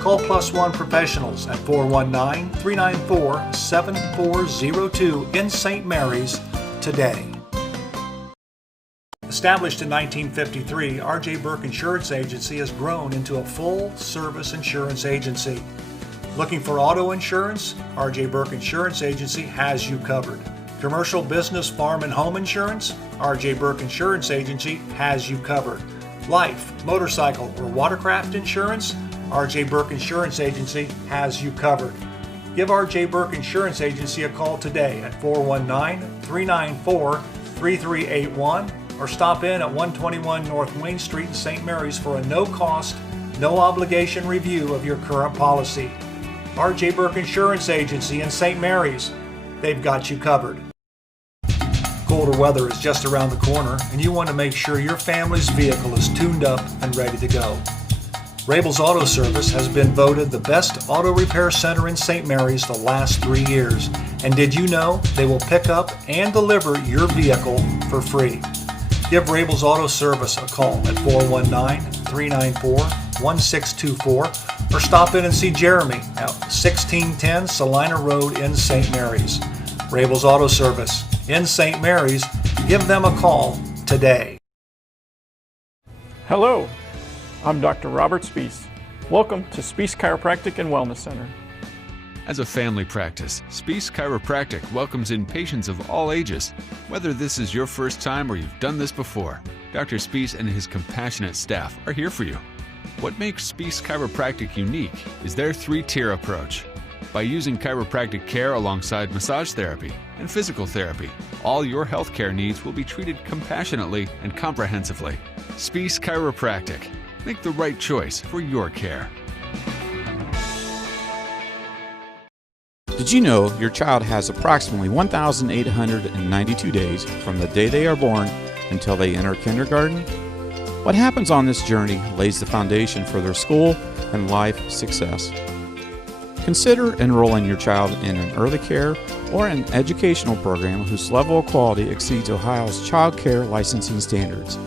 Call Plus One Professionals at 419-394-7402 in St. Mary's today. Established in 1953, R.J. Burke Insurance Agency has grown into a full-service insurance agency. Looking for auto insurance? R.J. Burke Insurance Agency has you covered. Commercial, business, farm, and home insurance? R.J. Burke Insurance Agency has you covered. Life, motorcycle, or watercraft insurance? R.J. Burke Insurance Agency has you covered. Give R.J. Burke Insurance Agency a call today at 419-394-3381 or stop in at 121 North Wayne Street in St. Mary's for a no-cost, no-obligation review of your current policy. R.J. Burke Insurance Agency in St. Mary's. They've got you covered. Colder weather is just around the corner, and you want to make sure your family's vehicle is tuned up and ready to go. Rabel's Auto Service has been voted the best auto repair center in St. Mary's the last 3 years. And did you know they will pick up and deliver your vehicle for free? Give Rabel's Auto Service a call at 419-394-1624 or stop in and see Jeremy at 1610 Salina Road in St. Mary's. Rabel's Auto Service in St. Mary's. Give them a call today. Hello, I'm Dr. Robert Spees. Welcome to Spees Chiropractic and Wellness Center. As a family practice, Spies Chiropractic welcomes in patients of all ages. Whether this is your first time or you've done this before, Dr. Spies and his compassionate staff are here for you. What makes Spies Chiropractic unique is their 3-tier approach. By using chiropractic care alongside massage therapy and physical therapy, all your healthcare needs will be treated compassionately and comprehensively. Spies Chiropractic. Make the right choice for your care. Did you know your child has approximately 1,892 days from the day they are born until they enter kindergarten? What happens on this journey lays the foundation for their school and life success. Consider enrolling your child in an early care or an educational program whose level of quality exceeds Ohio's child care licensing standards.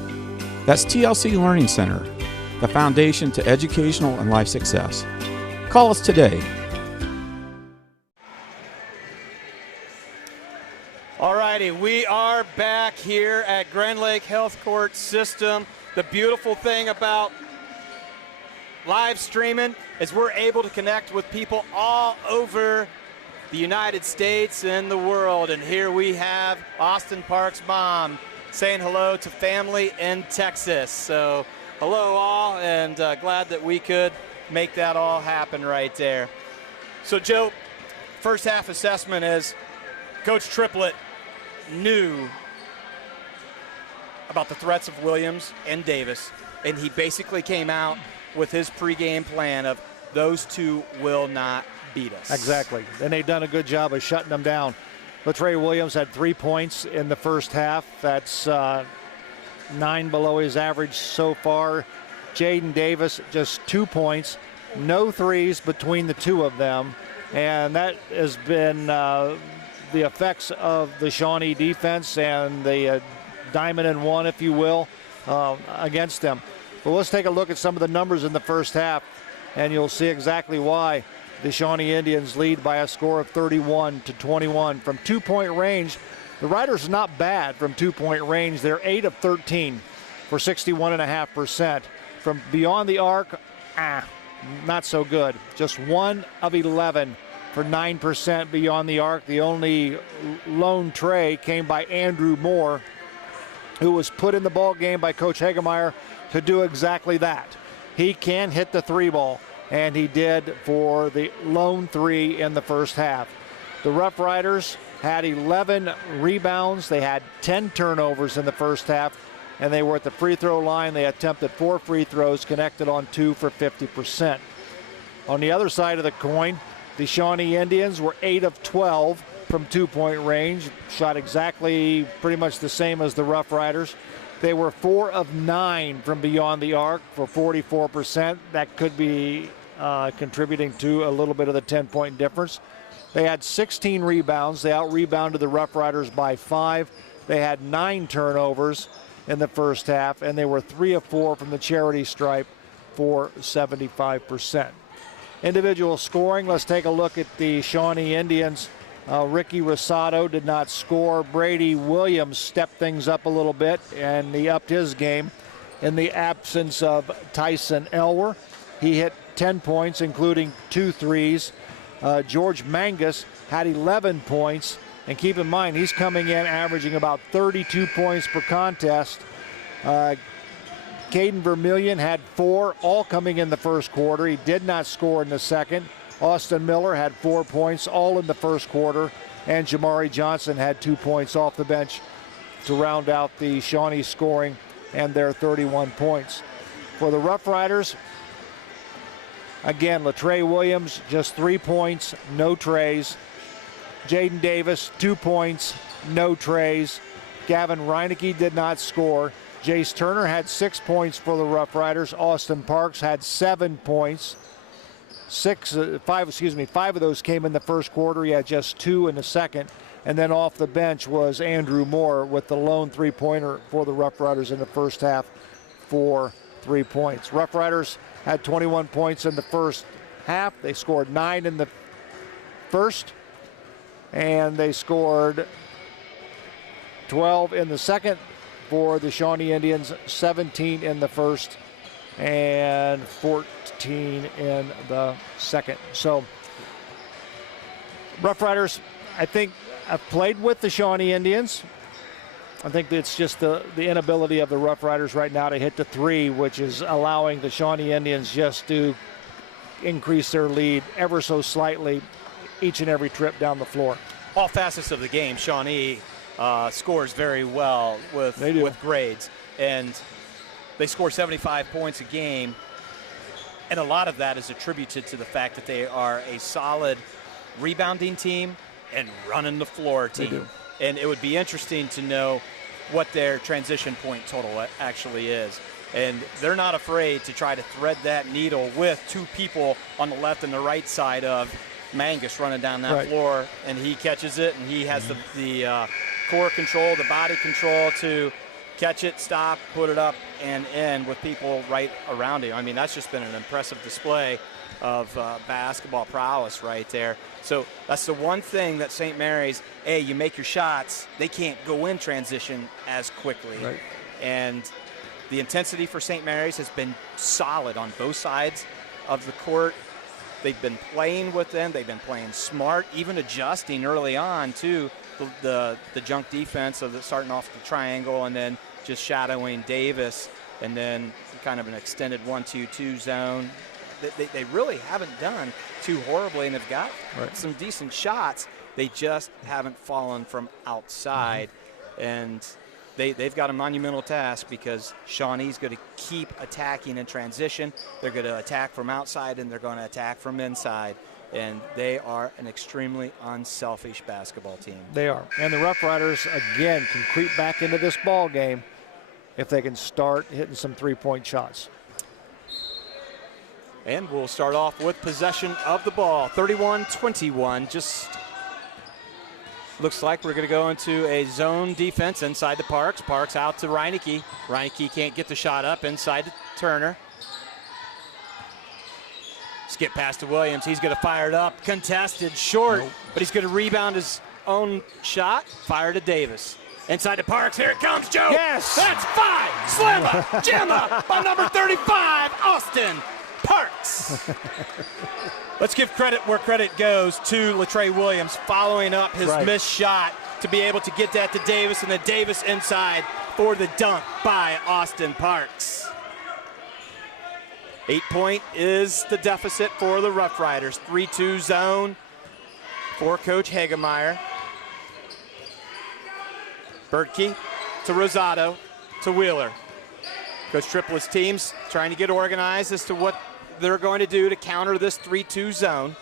That's TLC Learning Center, the foundation to educational and life success. Call us today. Alrighty, we are back here at Grand Lake Health Court System. The beautiful thing about live streaming is we're able to connect with people all over the United States and the world. And here we have Austin Parks' mom saying hello to family in Texas. So hello all, and glad that we could make that all happen right there. So Joe, first half assessment is Coach Triplett knew about the threats of Williams and Davis, and he basically came out with his pregame plan of those two will not beat us. Exactly, and they've done a good job of shutting them down. Latrey Williams had 3 points in the first half. That's 9 below his average so far. Jaden Davis just 2 points, no threes between the two of them, and that has been the effects of the Shawnee defense and the diamond and one, if you will, against them. But let's take a look at some of the numbers in the first half, and you'll see exactly why the Shawnee Indians lead by a score of 31-21. From 2-point range, the Riders are not bad from 2-point range. They're 8 of 13 for 61.5%. From beyond the arc, not so good. Just 1 of 11 for 9% beyond the arc. The only lone tray came by Andrew Moore, who was put in the ball game by Coach Hagemeyer to do exactly that. He can hit the 3-ball, and he did for the lone 3 in the first half. The Rough Riders had 11 rebounds. They had 10 turnovers in the first half, and they were at the free throw line. They attempted 4 free throws, connected on 2 for 50%. On the other side of the coin, the Shawnee Indians were 8 of 12 from 2-point range, shot exactly pretty much the same as the Rough Riders. They were 4 of 9 from beyond the arc for 44%. That could be contributing to a little bit of the 10-point difference. They had 16 rebounds. They out-rebounded the Rough Riders by 5. They had 9 turnovers in the first half, and they were 3 of 4 from the charity stripe for 75%. Individual scoring, let's take a look at the Shawnee Indians. Ricky Rosado did not score. Brady Williams stepped things up a little bit, and he upped his game in the absence of Tyson Elwer. He hit 10 points, including 2 threes. George Mangus had 11 points, and keep in mind, he's coming in averaging about 32 points per contest. Caden Vermillion had 4, all coming in the first quarter. He did not score in the second. Austin Miller had 4 points, all in the first quarter. And Jamari Johnson had 2 points off the bench to round out the Shawnee scoring and their 31 points. For the Rough Riders, again, Latrey Williams, just 3 points, no trays. Jaden Davis, 2 points, no trays. Gavin Reinecke did not score. Jace Turner had 6 points for the Rough Riders. Austin Parks had 7 points. 5 of those came in the first quarter. He had just 2 in the second. And then off the bench was Andrew Moore with the lone 3-pointer for the Rough Riders in the first half for 3 points. Rough Riders had 21 points in the first half. They scored 9 in the first, and they scored 12 in the second. For the Shawnee Indians, 17 in the first and 14 in the second. So Rough Riders, I think, have played with the Shawnee Indians. I think it's just the inability of the Rough Riders right now to hit the three, which is allowing the Shawnee Indians just to increase their lead ever so slightly each and every trip down the floor. All facets of the game, Shawnee scores very well with grades. And they score 75 points a game. And a lot of that is attributed to the fact that they are a solid rebounding team and running the floor team. And it would be interesting to know what their transition point total actually is. And they're not afraid to try to thread that needle with two people on the left and the right side of Mangus running down that floor, and he catches it, and he has the core control, the body control to catch it, stop, put it up, and in with people right around him. I mean, that's just been an impressive display of basketball prowess right there. So that's the one thing that St. Mary's, you make your shots, they can't go in transition as quickly. Right. And the intensity for St. Mary's has been solid on both sides of the court. They've been playing with them. They've been playing smart, even adjusting early on to the junk defense of starting off the triangle and then just shadowing Davis and then kind of an extended 1-2-2 zone. They really haven't done too horribly, and they've got some decent shots. They just haven't fallen from outside. And they've got a monumental task because Shawnee's going to keep attacking in transition. They're going to attack from outside, and they're going to attack from inside. And they are an extremely unselfish basketball team. They are. And the Rough Riders, again, can creep back into this ball game if they can start hitting some three-point shots. And we'll start off with possession of the ball. 31-21. Just looks like we're going to go into a zone defense inside the Parks. Parks out to Reineke. Reineke can't get the shot up inside to Turner. Skip pass to Williams. He's going to fire it up. Contested, short, but he's going to rebound his own shot. Fire to Davis. Inside to Parks. Here it comes, Joe. Yes. That's 5. Slimma, Gemma by number 35, Austin Parks. Let's give credit where credit goes to Latrey Williams, following up his missed shot to be able to get that to Davis, and then Davis inside for the dunk by Austin Parks. 8-point is the deficit for the Rough Riders. 3-2 zone for Coach Hagemeyer. Bertke to Rosado to Wheeler. Coach Triplett's team's trying to get organized as to what they're going to do to counter this 3-2 zone.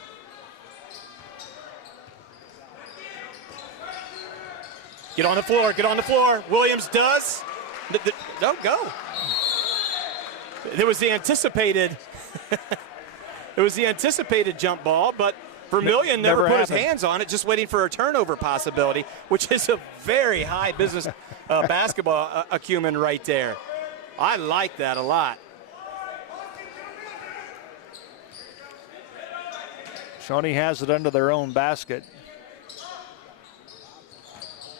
Get on the floor, get on the floor. Williams does. Don't go. There was the anticipated jump ball, but Vermillion never put his hands on it, just waiting for a turnover possibility, which is a very high business basketball acumen right there. I like that a lot. Shawnee has it under their own basket.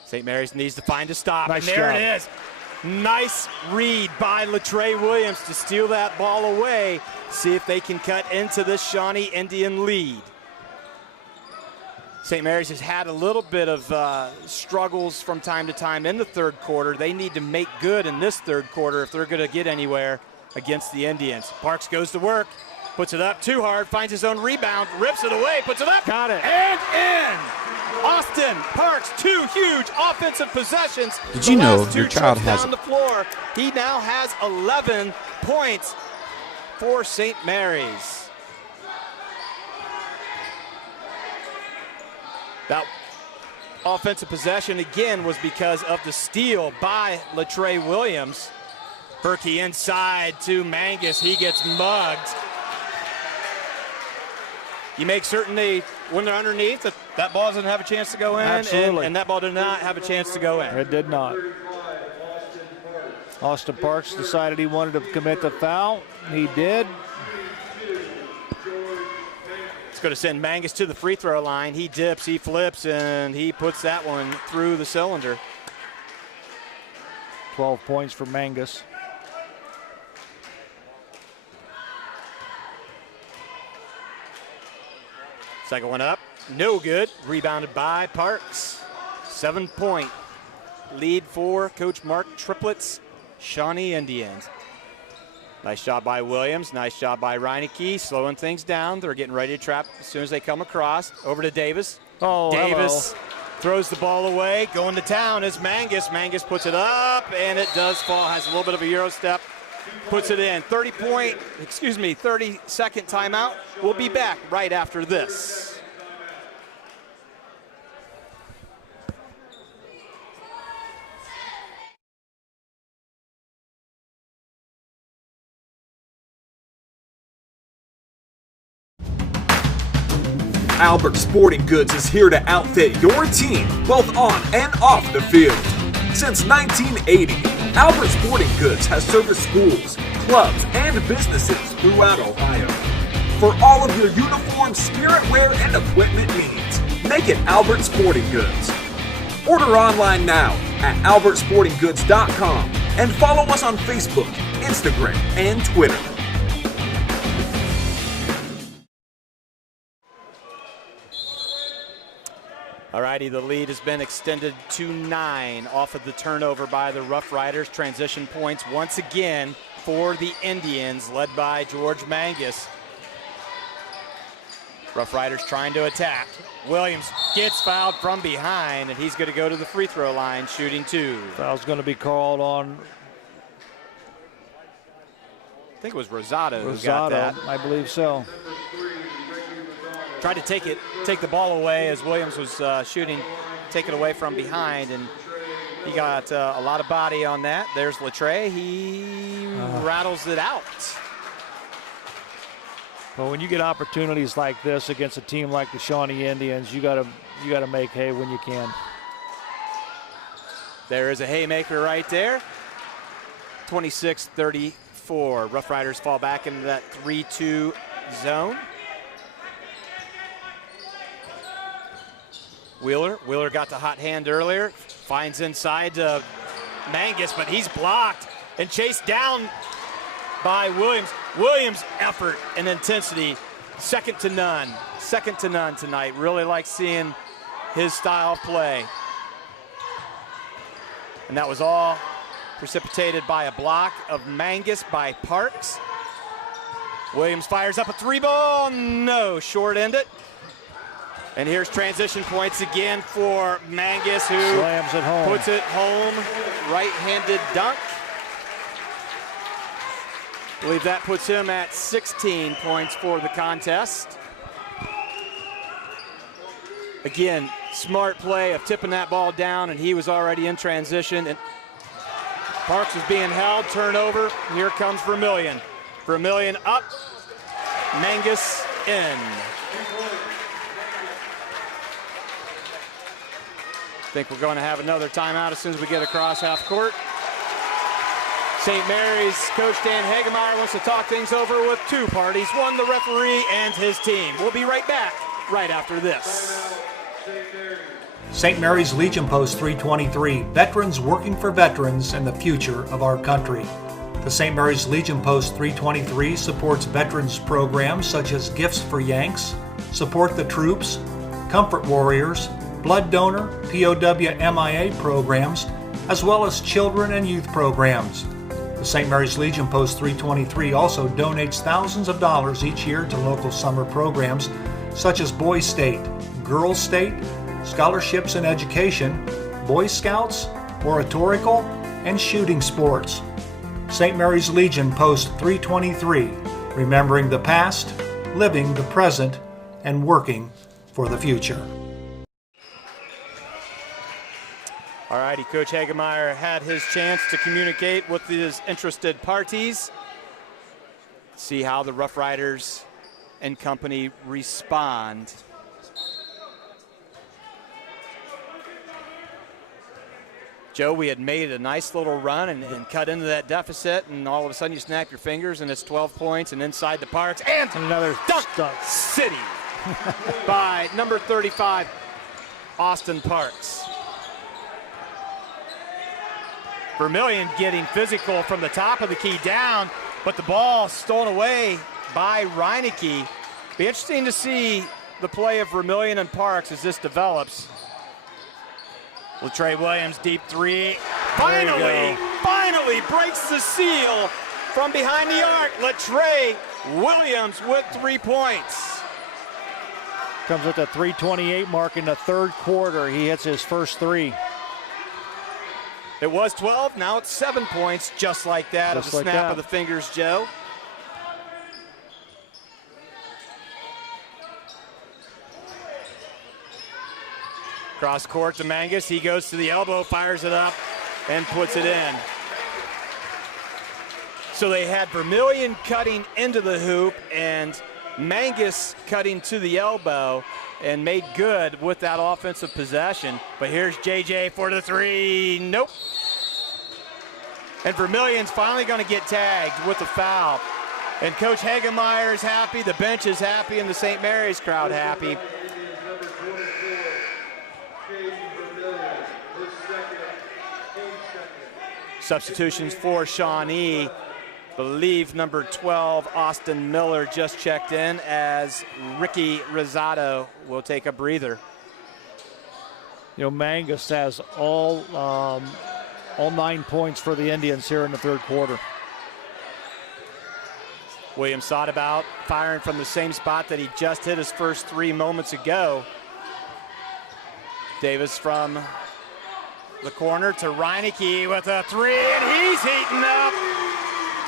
St. Mary's needs to find a stop, nice and there job. it is. Nice read by Latrey Williams to steal that ball away, see if they can cut into this Shawnee Indian lead. St. Mary's has had a little bit of struggles from time to time in the third quarter. They need to make good in this third quarter if they're going to get anywhere against the Indians. Parks goes to work, puts it up too hard, finds his own rebound, rips it away, puts it up. Got it. And in. Austin Parks, 2 huge offensive possessions. Did you know your child has down the floor? He now has 11 points for St. Mary's. That offensive possession again was because of the steal by Latrey Williams. Berkey inside to Mangus. He gets mugged. You make certain when they're underneath, that ball doesn't have a chance to go in. Absolutely. And that ball did not have a chance to go in. It did not. Austin Parks decided he wanted to commit the foul. He did. It's going to send Mangus to the free throw line. He dips, he flips, and he puts that one through the cylinder. 12 points for Mangus. Second one up. No good. Rebounded by Parks. 7-point lead for Coach Mark Triplett's Shawnee Indians. Nice job by Williams. Nice job by Reineke. Slowing things down. They're getting ready to trap as soon as they come across. Over to Davis. Oh, Davis throws the ball away. Going to town is Mangus. Mangus puts it up, and it does fall. Has a little bit of a Euro step. Puts it in. 30-second timeout. We'll be back right after this. Albert Sporting Goods is here to outfit your team, both on and off the field. Since 1980, Albert Sporting Goods has serviced schools, clubs, and businesses throughout Ohio. For all of your uniform, spirit wear, and equipment needs, make it Albert Sporting Goods. Order online now at albertsportinggoods.com and follow us on Facebook, Instagram, and Twitter. Alrighty, the lead has been extended to 9 off of the turnover by the Rough Riders. Transition points once again for the Indians, led by George Mangus. Rough Riders trying to attack. Williams gets fouled from behind, and he's going to go to the free throw line, shooting 2. Foul's going to be called on. I think it was Rosado who got that. I believe so. Tried to take the ball away as Williams was shooting, take it away from behind, and he got a lot of body on that. There's Latre. He rattles it out. Well, when you get opportunities like this against a team like the Shawnee Indians, you gotta make hay when you can. There is a haymaker right there. 26-34. Rough Riders fall back into that 3-2 zone. Wheeler got the hot hand earlier. Finds inside to Mangus, but he's blocked and chased down by Williams. Williams' effort and intensity, second to none. Second to none tonight. Really like seeing his style of play. And that was all precipitated by a block of Mangus by Parks. Williams fires up a 3-ball. No, short-ended. And here's transition points again for Mangus, who slams it home. Puts it home. Right-handed dunk. I believe that puts him at 16 points for the contest. Again, smart play of tipping that ball down, and he was already in transition. And Parks is being held, turnover. Here comes Vermillion. Vermillion up, Mangus in. I think we're going to have another timeout as soon as we get across half court. St. Mary's coach Dan Hagemeyer wants to talk things over with 2 parties, one the referee and his team. We'll be right back right after this. St. Mary's Legion Post 323, veterans working for veterans and the future of our country. The St. Mary's Legion Post 323 supports veterans programs such as Gifts for Yanks, Support the Troops, Comfort Warriors, Blood Donor, POW MIA programs, as well as children and youth programs. The St. Mary's Legion Post 323 also donates thousands of dollars each year to local summer programs such as Boys State, Girls State, Scholarships in Education, Boy Scouts, Oratorical, and shooting sports. St. Mary's Legion Post 323, remembering the past, living the present, and working for the future. All righty, Coach Hagemeyer had his chance to communicate with his interested parties. See how the Rough Riders and company respond. Joe, we had made a nice little run and cut into that deficit, and all of a sudden you snap your fingers and it's 12 points and inside the Parks, and another dunk city by number 35, Austin Parks. Vermillion getting physical from the top of the key down, but the ball stolen away by Reineke. Be interesting to see the play of Vermillion and Parks as this develops. Latrey Williams, deep three. Finally breaks the seal from behind the arc. Latrey Williams with 3 points. Comes at the 3:28 mark in the third quarter. He hits his first three. It was 12, now it's 7 points, just like that, Just at the like snap that. of the fingers, Joe. Cross court to Mangus. He goes to the elbow, fires it up, and puts it in. So they had Vermillion cutting into the hoop and Mangus cutting to the elbow and made good with that offensive possession. But here's JJ for the three. Nope. And Vermillion's finally going to get tagged with the foul. And Coach Hagemeyer is happy, the bench is happy, and the St. Mary's crowd happy. Substitutions for Shawnee. Believe number 12, Austin Miller, just checked in as Ricky Rosado will take a breather. You know, Mangus has all 9 points for the Indians here in the third quarter. Williams thought about firing from the same spot that he just hit his first three moments ago. Davis from the corner to Reineke with a three, and he's heating up.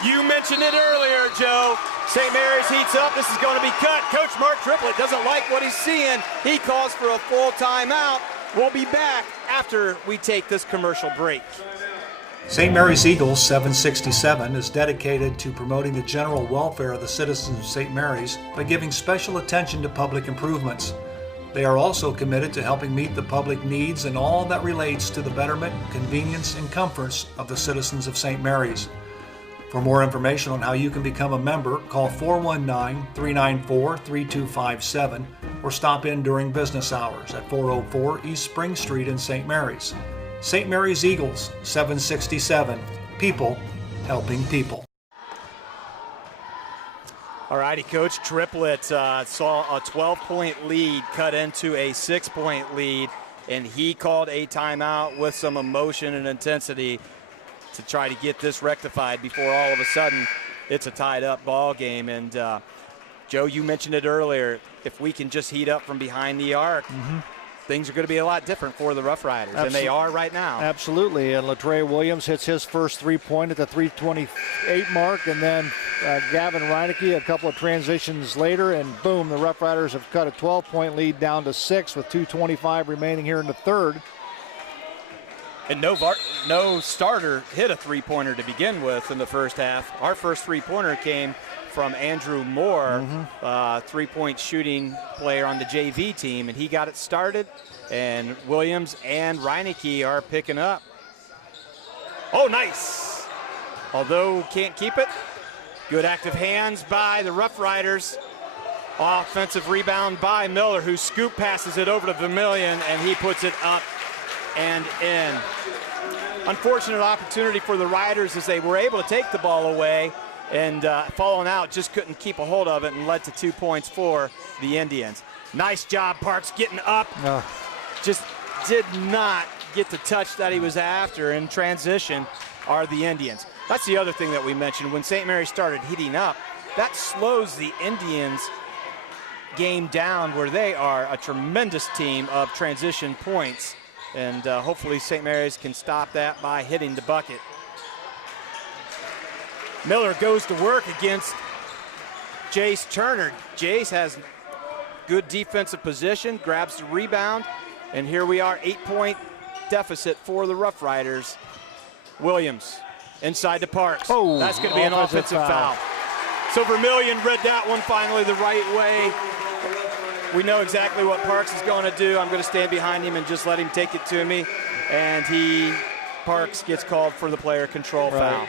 You mentioned it earlier, Joe. St. Mary's heats up. This is going to be cut. Coach Mark Triplett doesn't like what he's seeing. He calls for a full timeout. We'll be back after we take this commercial break. St. Mary's Eagles 767 is dedicated to promoting the general welfare of the citizens of St. Mary's by giving special attention to public improvements. They are also committed to helping meet the public needs and all that relates to the betterment, convenience, and comforts of the citizens of St. Mary's. For more information on how you can become a member, call 419-394-3257 or stop in during business hours at 404 East Spring Street in St. Mary's. St. Mary's Eagles, 767. People helping people. All righty, Coach Triplett saw a 12-point lead cut into a 6-point lead, and he called a timeout with some emotion and intensity to try to get this rectified before all of a sudden it's a tied-up ball game. And Joe, you mentioned it earlier. If we can just heat up from behind the arc, things are going to be a lot different for the Rough Riders, and they are right now. Absolutely, and Latrey Williams hits his first 3-point at the 3:28 mark, and then Gavin Reineke a couple of transitions later, and boom, the Rough Riders have cut a 12-point lead down to 6 with 2:25 remaining here in the third. And no starter hit a three-pointer to begin with in the first half. Our first three-pointer came from Andrew Moore, three-point shooting player on the JV team, and he got it started, and Williams and Reineke are picking up. Oh, nice. Although can't keep it. Good active hands by the Rough Riders. Offensive rebound by Miller, who scoop passes it over to Vermillion, and he puts it up and in. Unfortunate opportunity for the Riders as they were able to take the ball away, and falling out, just couldn't keep a hold of it, and led to 2 points for the Indians. Nice job, Parks, getting up. Just did not get the touch that he was after. In transition are the Indians. That's the other thing that we mentioned. When St. Mary started heating up, that slows the Indians game down, where they are a tremendous team of transition points. And hopefully St. Mary's can stop that by hitting the bucket. Miller goes to work against Jace Turner. Jace has good defensive position, grabs the rebound, and here we are, 8-point deficit for the Rough Riders. Williams inside to Parks. Oh, that's going to be an offensive foul. So Vermillion read that one finally the right way. We know exactly what Parks is going to do. I'm going to stand behind him and just let him take it to me. And Parks gets called for the player control foul.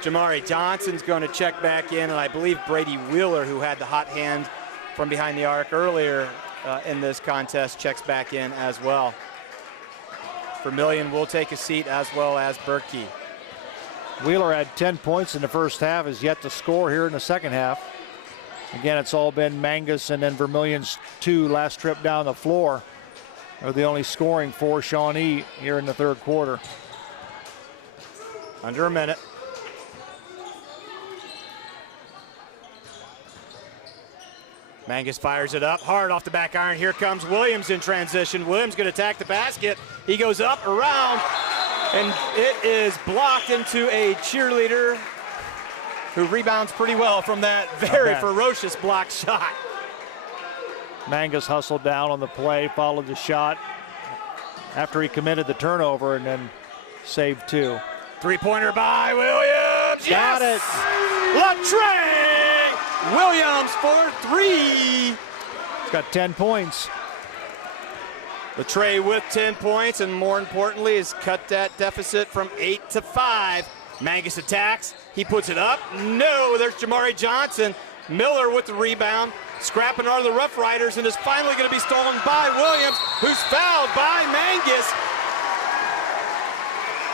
Jamari Johnson's going to check back in, and I believe Brady Wheeler, who had the hot hand from behind the arc earlier in this contest, checks back in as well. Vermillion will take a seat, as well as Berkey. Wheeler had 10 points in the first half, is yet to score here in the second half. Again, it's all been Mangus and then Vermilion's 2 last trip down the floor are the only scoring for Shawnee here in the third quarter. Under a minute. Mangus fires it up hard off the back iron. Here comes Williams in transition. Williams going to attack the basket. He goes up, around, and it is blocked into a cheerleader who rebounds pretty well from that very ferocious block shot. Mangus hustled down on the play, followed the shot after he committed the turnover, and then saved 2. Three-pointer by Williams. Got it. Latre Williams for 3. He's got 10 points. Latre with 10 points, and more importantly, has cut that deficit from 8 to 5. Mangus attacks. He puts it up. No, there's Jamari Johnson. Miller with the rebound. Scrapping are the Rough Riders, and is finally going to be stolen by Williams, who's fouled by Mangus.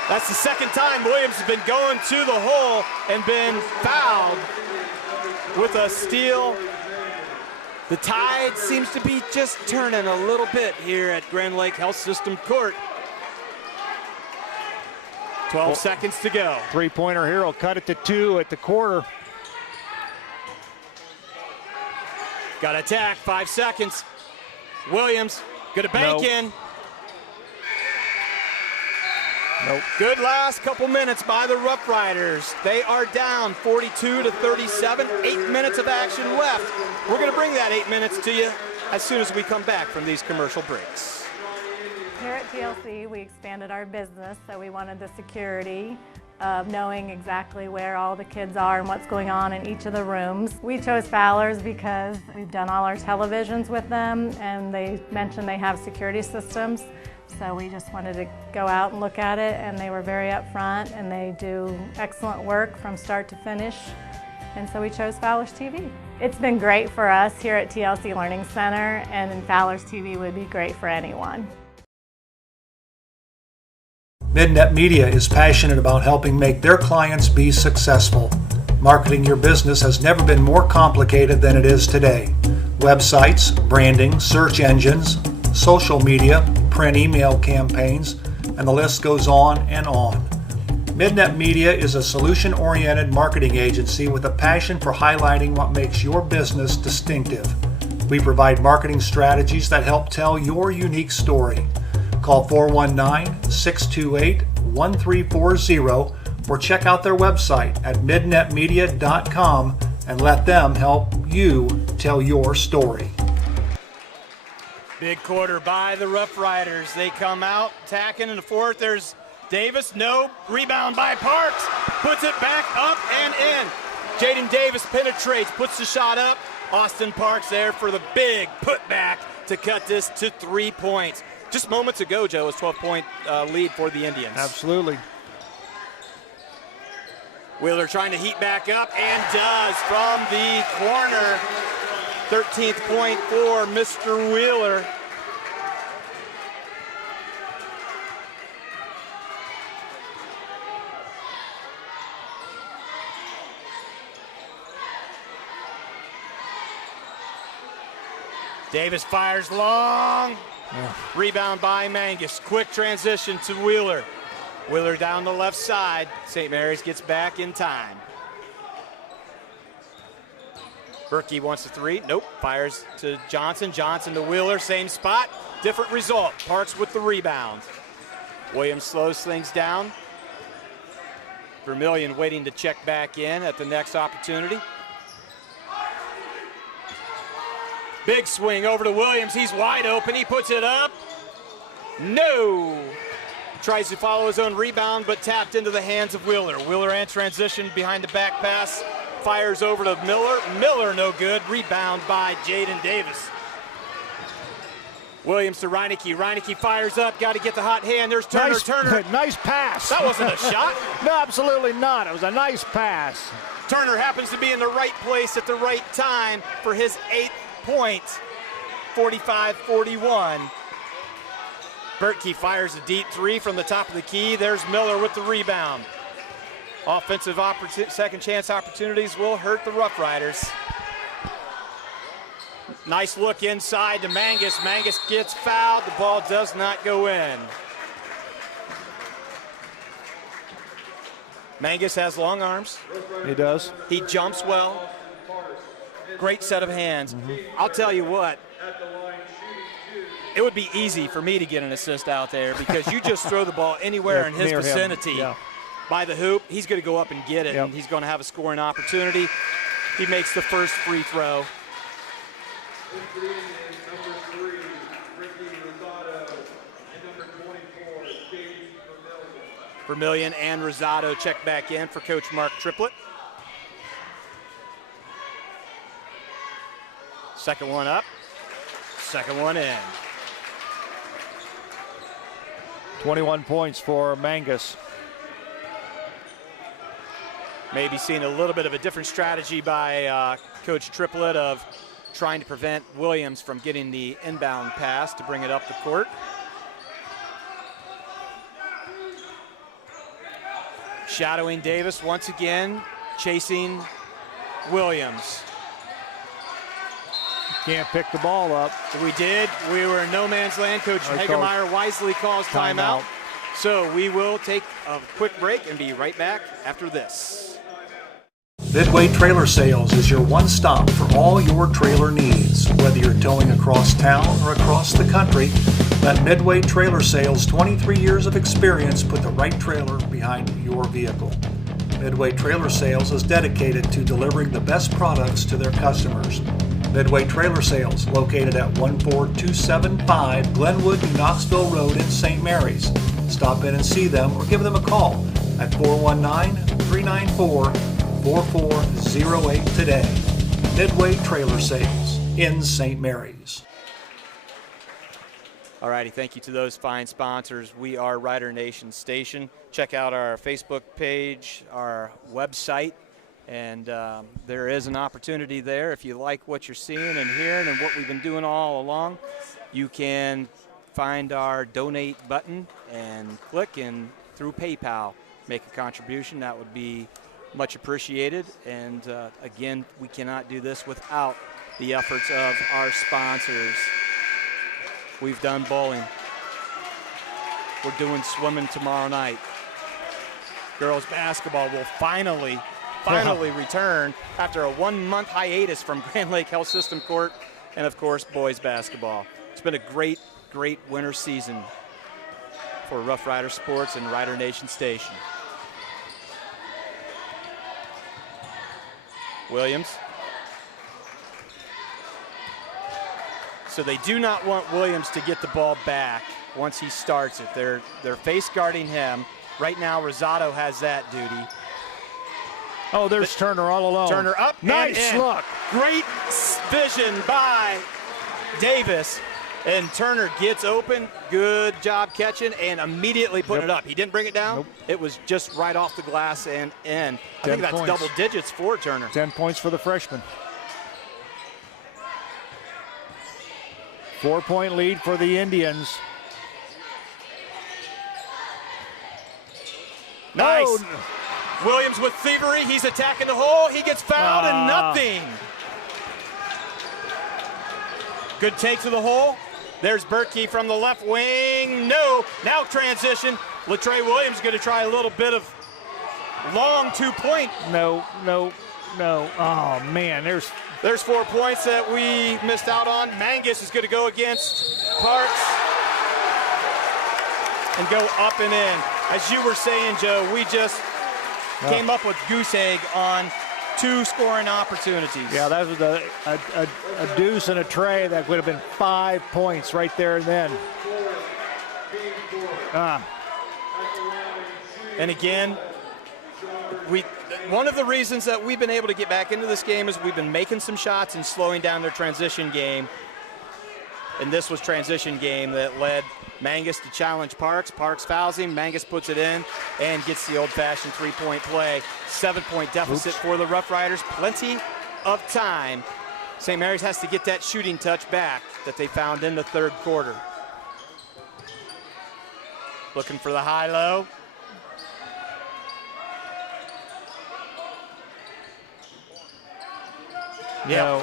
That's the second time Williams has been going to the hole and been fouled with a steal. The tide seems to be just turning a little bit here at Grand Lake Health System Court. 12 seconds to go. Three-pointer here will cut it to 2 at the quarter. Got to attack, 5 seconds. Williams, gonna bank in. Nope. Good last couple minutes by the Rough Riders. They are down 42 to 37, 8 minutes of action left. We're gonna bring that 8 minutes to you as soon as we come back from these commercial breaks. Here at TLC, we expanded our business, so we wanted the security of knowing exactly where all the kids are and what's going on in each of the rooms. We chose Fowler's because we've done all our televisions with them, and they mentioned they have security systems. So we just wanted to go out and look at it, and they were very upfront, and they do excellent work from start to finish. And so we chose Fowler's TV. It's been great for us here at TLC Learning Center, and Fowler's TV would be great for anyone. Midnet Media is passionate about helping make their clients be successful. Marketing your business has never been more complicated than it is today. Websites, branding, search engines, social media, print email campaigns, and the list goes on and on. Midnet Media is a solution-oriented marketing agency with a passion for highlighting what makes your business distinctive. We provide marketing strategies that help tell your unique story. Call 419-628-1340 or check out their website at midnetmedia.com and let them help you tell your story. Big quarter by the Rough Riders. They come out, attacking in the fourth. There's Davis, no. Rebound by Parks. Puts it back up and in. Jaden Davis penetrates, puts the shot up. Austin Parks there for the big putback to cut this to 3 points. Just moments ago, Joe, was 12-point lead for the Indians. Absolutely. Wheeler trying to heat back up, and does from the corner. 13th point for Mr. Wheeler. Davis fires long. Rebound by Mangus. Quick transition to Wheeler. Wheeler down the left side. St. Mary's gets back in time. Berkey wants a 3. Nope. Fires to Johnson. Johnson to Wheeler. Same spot. Different result. Parks with the rebound. Williams slows things down. Vermillion waiting to check back in at the next opportunity. Big swing over to Williams. He's wide open. He puts it up. No. Tries to follow his own rebound, but tapped into the hands of Wheeler. Wheeler in transition behind the back pass. Fires over to Miller. Miller no good. Rebound by Jaden Davis. Williams to Reineke. Reineke fires up. Got to get the hot hand. There's Turner. Turner. Nice pass. That wasn't a shot. No, absolutely not. It was a nice pass. Turner happens to be in the right place at the right time for his 8th point. 45-41. Berkey fires a deep 3 from the top of the key. There's Miller with the rebound. Offensive second chance opportunities will hurt the Rough Riders. Nice look inside to Mangus. Mangus gets fouled. The ball does not go in. Mangus has long arms. He does. He jumps well. Great set of hands. I'll tell you what, it would be easy for me to get an assist out there because you just throw the ball anywhere in his vicinity by the hoop. He's going to go up and get it, and he's going to have a scoring opportunity. He makes the first free throw. Vermillion and Rosado check back in for Coach Mark Triplett. Second one up, second one in. 21 points for Mangus. Maybe seeing a little bit of a different strategy by Coach Triplett of trying to prevent Williams from getting the inbound pass to bring it up the court. Shadowing Davis once again, chasing Williams. Can't pick the ball up. We did. We were in no man's land. Coach Hagemeyer wisely calls timeout. So we will take a quick break and be right back after this. Midway Trailer Sales is your one stop for all your trailer needs. Whether you're towing across town or across the country, let Midway Trailer Sales' 23 years of experience put the right trailer behind your vehicle. Midway Trailer Sales is dedicated to delivering the best products to their customers. Midway Trailer Sales, located at 14275 Glenwood, New Knoxville Road in St. Mary's. Stop in and see them or give them a call at 419-394-4408 today. Midway Trailer Sales in St. Mary's. All righty, thank you to those fine sponsors. We are Rider Nation Station. Check out our Facebook page, our website, and there is an opportunity there. If you like what you're seeing and hearing and what we've been doing all along, you can find our donate button and click, and through PayPal make a contribution. That would be much appreciated. And again, we cannot do this without the efforts of our sponsors. We've done bowling. We're doing swimming tomorrow night. Girls basketball will finally return after a 1-month hiatus from Grand Lake Health System Court. And of course, boys basketball. It's been a great winter season for Rough Rider Sports and Rider Nation Station. Williams. So they do not want Williams to get the ball back once he starts it. They're face guarding him. Right now, Rosado has that duty. Oh, there's Turner all alone. Turner up. Nice look. Great vision by Davis. And Turner gets open. Good job catching and immediately putting it up. He didn't bring it down. Nope. It was just right off the glass and in. I think that's points. double digits for Turner. 10 points for the freshman. 4-point lead for the Indians. Nice. Oh. Williams with thievery. He's attacking the hole. He gets fouled and nothing. Good take to the hole. There's Berkey from the left wing. No. Now transition. Latrey Williams going to try a little bit of long two-point. No. Oh, man. There's 4 points that we missed out on. Mangus is going to go against Parks and go up and in. As you were saying, Joe, we just came up with goose egg on 2 scoring opportunities. Yeah, that was a deuce and a tray. That would have been 5 points right there and then. And again, one of the reasons that we've been able to get back into this game is we've been making some shots and slowing down their transition game. And this was transition game that led Mangus to challenge Parks. Parks fouls him. Mangus puts it in and gets the old-fashioned 3-point play. 7-point deficit for the Rough Riders. Plenty of time. St. Mary's has to get that shooting touch back that they found in the third quarter. Looking for the high-low. Yeah. No.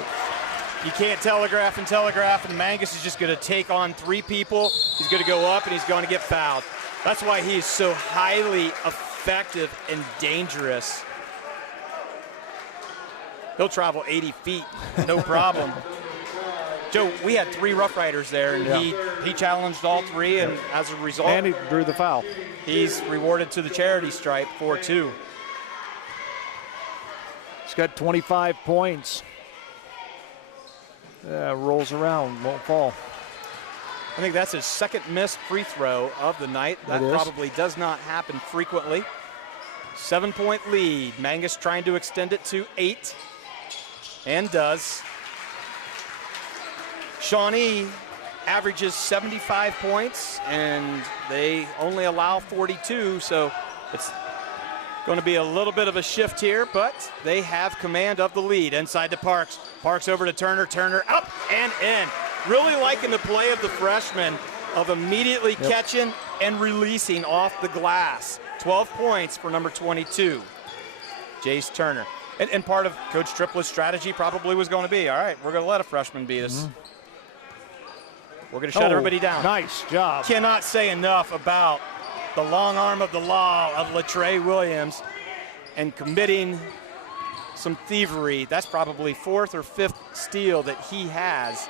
You can't telegraph, and Mangus is just going to take on 3 people. He's going to go up, and he's going to get fouled. That's why he's so highly effective and dangerous. He'll travel 80 feet, no problem. Joe, we had 3 Rough Riders there, and he challenged all 3, and as a result, And he drew the foul. he's rewarded to the charity stripe for 2. He's got 25 points. Rolls around, won't fall. I think that's his second missed free throw of the night. That probably does not happen frequently. 7-point lead. Mangus trying to extend it to 8, and does. Shawnee averages 75 points, and they only allow 42, so it's going to be a little bit of a shift here, but they have command of the lead. Inside to Parks. Parks over to Turner. Turner up and in. Really liking the play of the freshman of immediately catching and releasing off the glass. 12 points for number 22, Jace Turner. And part of Coach Triplett's strategy probably was going to be, all right, we're going to let a freshman beat us. We're going to shut everybody down. Nice job. Cannot say enough about the long arm of the law of Latrey Williams and committing some thievery. That's probably 4th or 5th steal that he has.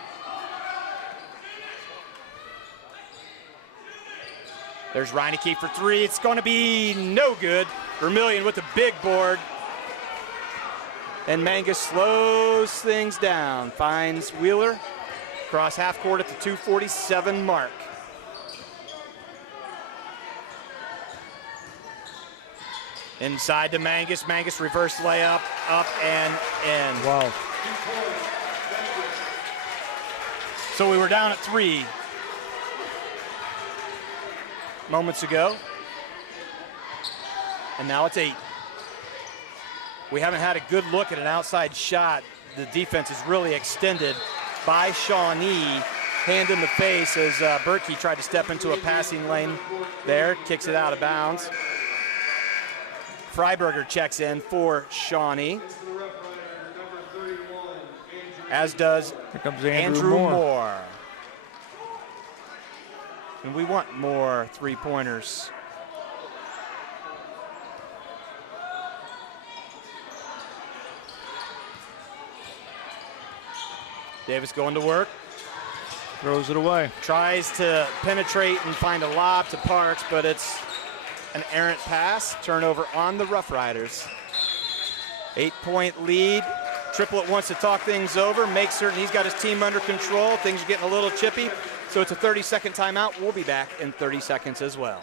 There's Reineke for 3. It's going to be no good. Vermillion with the big board. And Mangus slows things down. Finds Wheeler. Cross half court at the 2:47 mark. Inside to Mangus. Mangus reverse layup, up and in. Wow. So we were down at 3 moments ago. And now it's 8. We haven't had a good look at an outside shot. The defense is really extended by Shawnee. Hand in the face as Berkey tried to step into a passing lane there. Kicks it out of bounds. Freiberger checks in for Shawnee. As does Here comes Andrew Moore. And we want more 3-pointers. Davis going to work. Throws it away. Tries to penetrate and find a lob to Parks, but it's an errant pass. Turnover on the Rough Riders. 8-point lead. Triplett wants to talk things over, make certain he's got his team under control. Things are getting a little chippy, so it's a 30-second timeout. We'll be back in 30 seconds as well.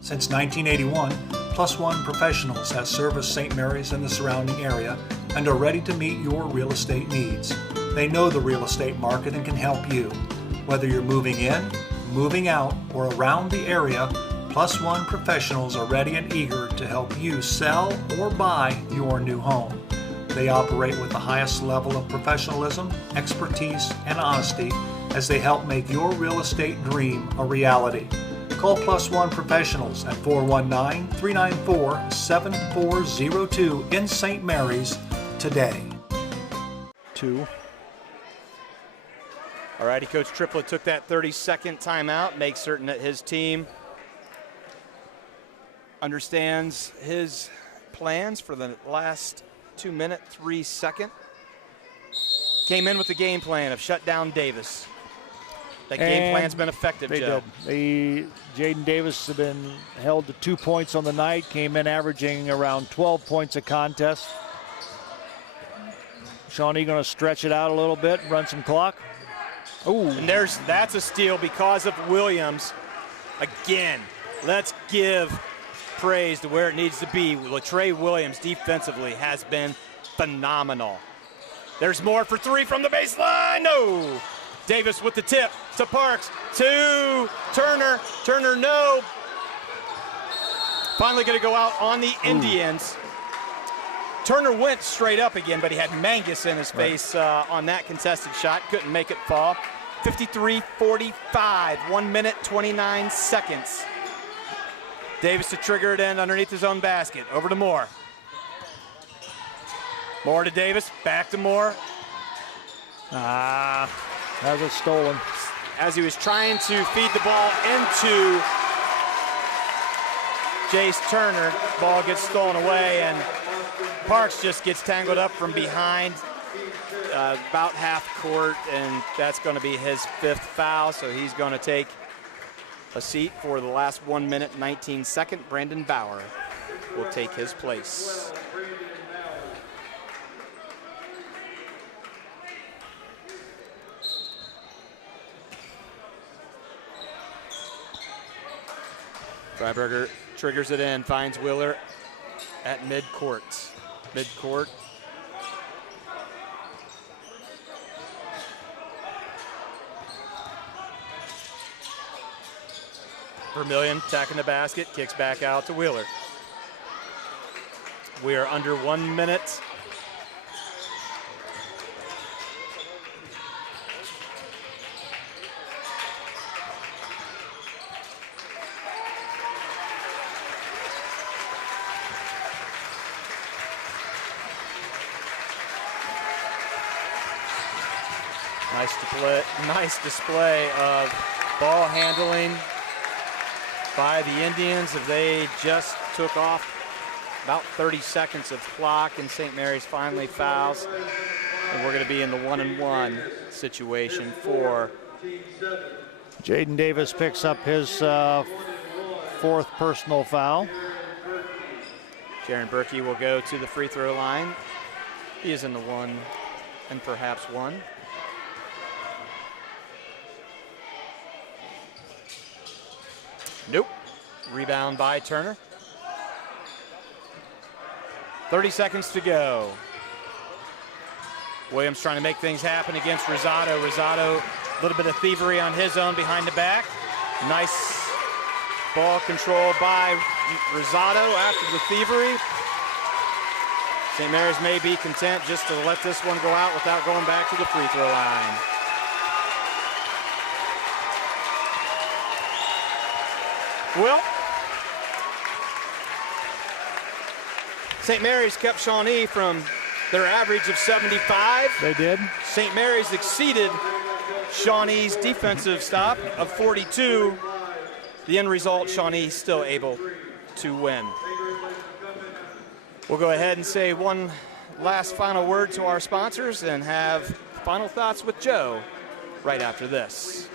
Since 1981, Plus One Professionals has serviced St. Mary's and the surrounding area and are ready to meet your real estate needs. They know the real estate market and can help you. Whether you're moving in, moving out, or around the area, Plus One Professionals are ready and eager to help you sell or buy your new home. They operate with the highest level of professionalism, expertise, and honesty as they help make your real estate dream a reality. Call Plus One Professionals at 419-394-7402 in St. Mary's today. 2. All righty, Coach Triplett took that 30-second timeout, makes certain that his team understands his plans for the last 2-minute, 3-second. Came in with the game plan of shut down Davis. That game plan's been effective, Joe. They did. Jaden Davis has been held to 2 points on the night, came in averaging around 12 points a contest. Shawnee going to stretch it out a little bit, run some clock. Ooh. And that's a steal because of Williams. Again, let's give praise to where it needs to be. Latrey Williams defensively has been phenomenal. There's more for 3 from the baseline. No. Davis with the tip to Parks, to Turner. Turner, no. Finally going to go out on the Indians. Turner went straight up again, but he had Mangus in his face on that contested shot. Couldn't make it fall. 53-45, 1 minute, 29 seconds. Davis to trigger it in underneath his own basket. Over to Moore. Moore to Davis, back to Moore. Has it stolen. As he was trying to feed the ball into Jace Turner, ball gets stolen away, and Parks just gets tangled up from behind about half court, and that's going to be his 5th foul, so he's going to take a seat for the last 1 minute, 19 second. Brandon Bauer will take his place. Freiberger triggers it in, finds Wheeler at midcourt. Midcourt. Vermillion attacking the basket, kicks back out to Wheeler. We are under 1 minute. Nice display of ball handling by the Indians. If they just took off about 30 seconds of clock, and St. Mary's finally fouls, and we're going to be in the 1-and-1 situation for Jaden Davis picks up his 4th personal foul. Jaron Berkey will go to the free throw line. He is in the 1 and perhaps 1. Nope. Rebound by Turner. 30 seconds to go. Williams trying to make things happen against Rosado. Rosado, a little bit of thievery on his own behind the back. Nice ball control by Rosado after the thievery. St. Mary's may be content just to let this one go out without going back to the free throw line. Well, St. Mary's kept Shawnee from their average of 75. They did. St. Mary's exceeded Shawnee's defensive stop of 42. The end result, Shawnee still able to win. We'll go ahead and say one last final word to our sponsors and have final thoughts with Joe right after this.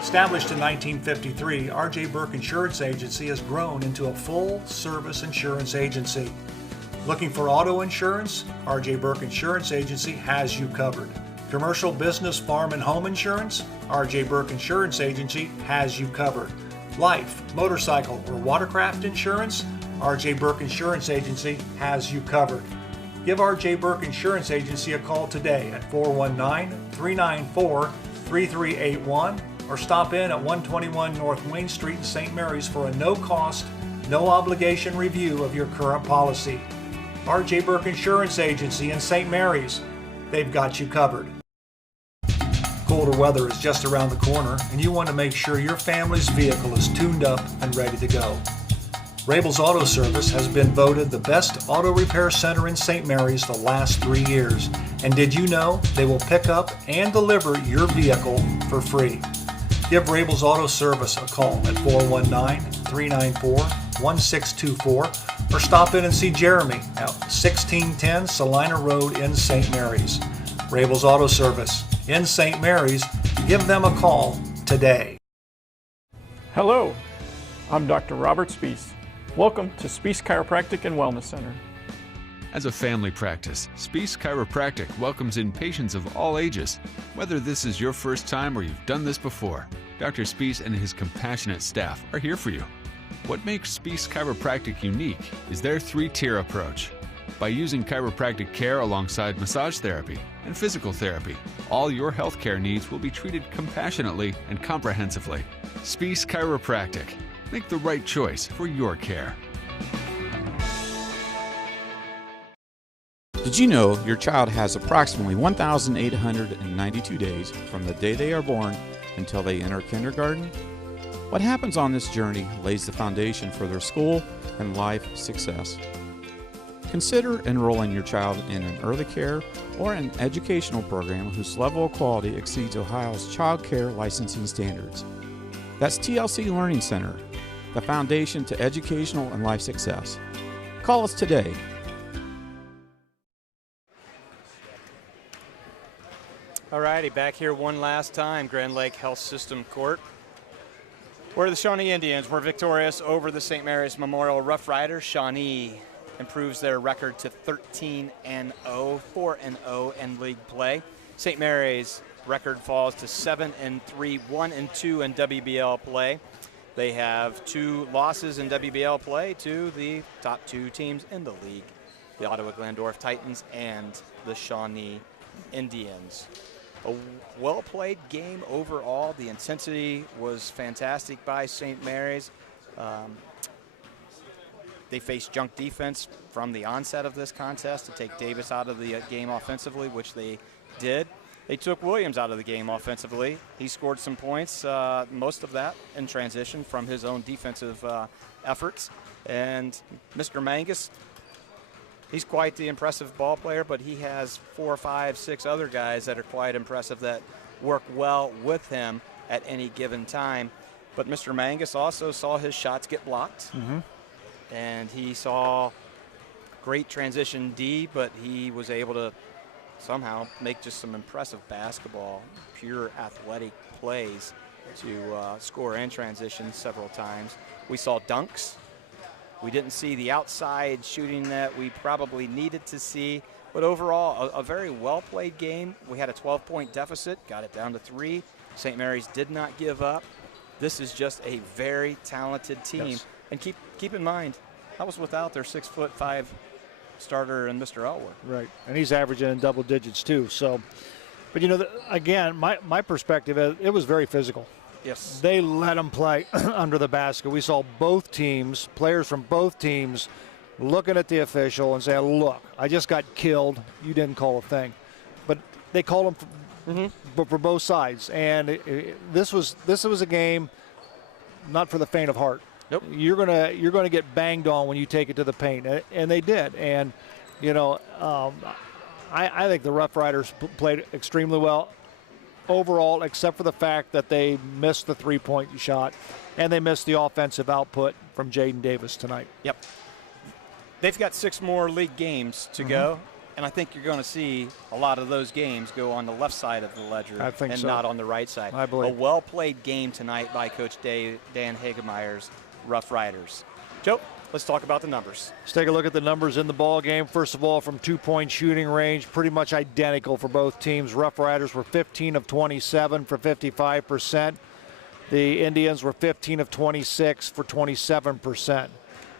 Established in 1953, R.J. Burke Insurance Agency has grown into a full-service insurance agency. Looking for auto insurance? R.J. Burke Insurance Agency has you covered. Commercial, business, farm, and home insurance? R.J. Burke Insurance Agency has you covered. Life, motorcycle, or watercraft insurance? R.J. Burke Insurance Agency has you covered. Give R.J. Burke Insurance Agency a call today at 419-394-3381 or stop in at 121 North Wayne Street in St. Mary's for a no-cost, no-obligation review of your current policy. R.J. Burke Insurance Agency in St. Mary's. They've got you covered. Colder weather is just around the corner, and you want to make sure your family's vehicle is tuned up and ready to go. Rabel's Auto Service has been voted the best auto repair center in St. Mary's the last 3 years. And did you know they will pick up and deliver your vehicle for free? Give Rabel's Auto Service a call at 419-394-1624 or stop in and see Jeremy at 1610 Salina Road in St. Mary's. Rabel's Auto Service in St. Mary's. Give them a call today. Hello, I'm Dr. Robert Spees. Welcome to Spees Chiropractic and Wellness Center. As a family practice, Spees Chiropractic welcomes in patients of all ages. Whether this is your first time or you've done this before, Dr. Spees and his compassionate staff are here for you. What makes Spees Chiropractic unique is their 3-tier approach. By using chiropractic care alongside massage therapy and physical therapy, all your healthcare needs will be treated compassionately and comprehensively. Spees Chiropractic. Make the right choice for your care. Did you know your child has approximately 1,892 days from the day they are born until they enter kindergarten? What happens on this journey lays the foundation for their school and life success. Consider enrolling your child in an early care or an educational program whose level of quality exceeds Ohio's child care licensing standards. That's TLC Learning Center, the foundation to educational and life success. Call us today. All righty, back here one last time, Grand Lake Health System Court, where the Shawnee Indians were victorious over the St. Mary's Memorial Rough Riders. Shawnee improves their record to 13-0, 4-0 in league play. St. Mary's record falls to 7-3, 1-2 in WBL play. They have 2 losses in WBL play to the top 2 teams in the league, the Ottawa Glandorf Titans and the Shawnee Indians. A well-played game overall. The intensity was fantastic by St. Mary's. They faced junk defense from the onset of this contest to take Davis out of the game offensively, which they did. They took Williams out of the game offensively. He scored some points, most of that in transition from his own defensive efforts. And Mr. Mangus, he's quite the impressive ball player, but he has 4, 5, 6 other guys that are quite impressive that work well with him at any given time. But Mr. Mangus also saw his shots get blocked. And he saw great transition D, but he was able to somehow make just some impressive basketball, pure athletic plays to score in transition several times. We saw dunks. We didn't see the outside shooting that we probably needed to see, but overall a very well-played game. We had a 12-point deficit, got it down to 3. St. Mary's did not give up. This is just a very talented team. Yes. And keep in mind, that was without their 6'5" starter and Mr. Elwood. Right, and he's averaging in double digits too. So, but you know, again, my perspective is it was very physical. Yes. They let them play under the basket. We saw both teams, players from both teams, looking at the official and saying, "Look, I just got killed. You didn't call a thing," but they called them for both sides. And this was a game not for the faint of heart. Nope. You're gonna get banged on when you take it to the paint, and they did. And you know, I think the Rough Riders played extremely well overall, except for the fact that they missed the 3-point shot and they missed the offensive output from Jaden Davis tonight. Yep. They've got 6 more league games to go, and I think you're going to see a lot of those games go on the left side of the ledger and so. not on the right side. I believe. A well-played game tonight by Coach Dan Hagemeyer's Rough Riders. Joe, let's talk about the numbers. Let's take a look at the numbers in the ball game. First of all, from 2-point shooting range, pretty much identical for both teams. Rough Riders were 15 of 27 for 55%. The Indians were 15 of 26 for 27%.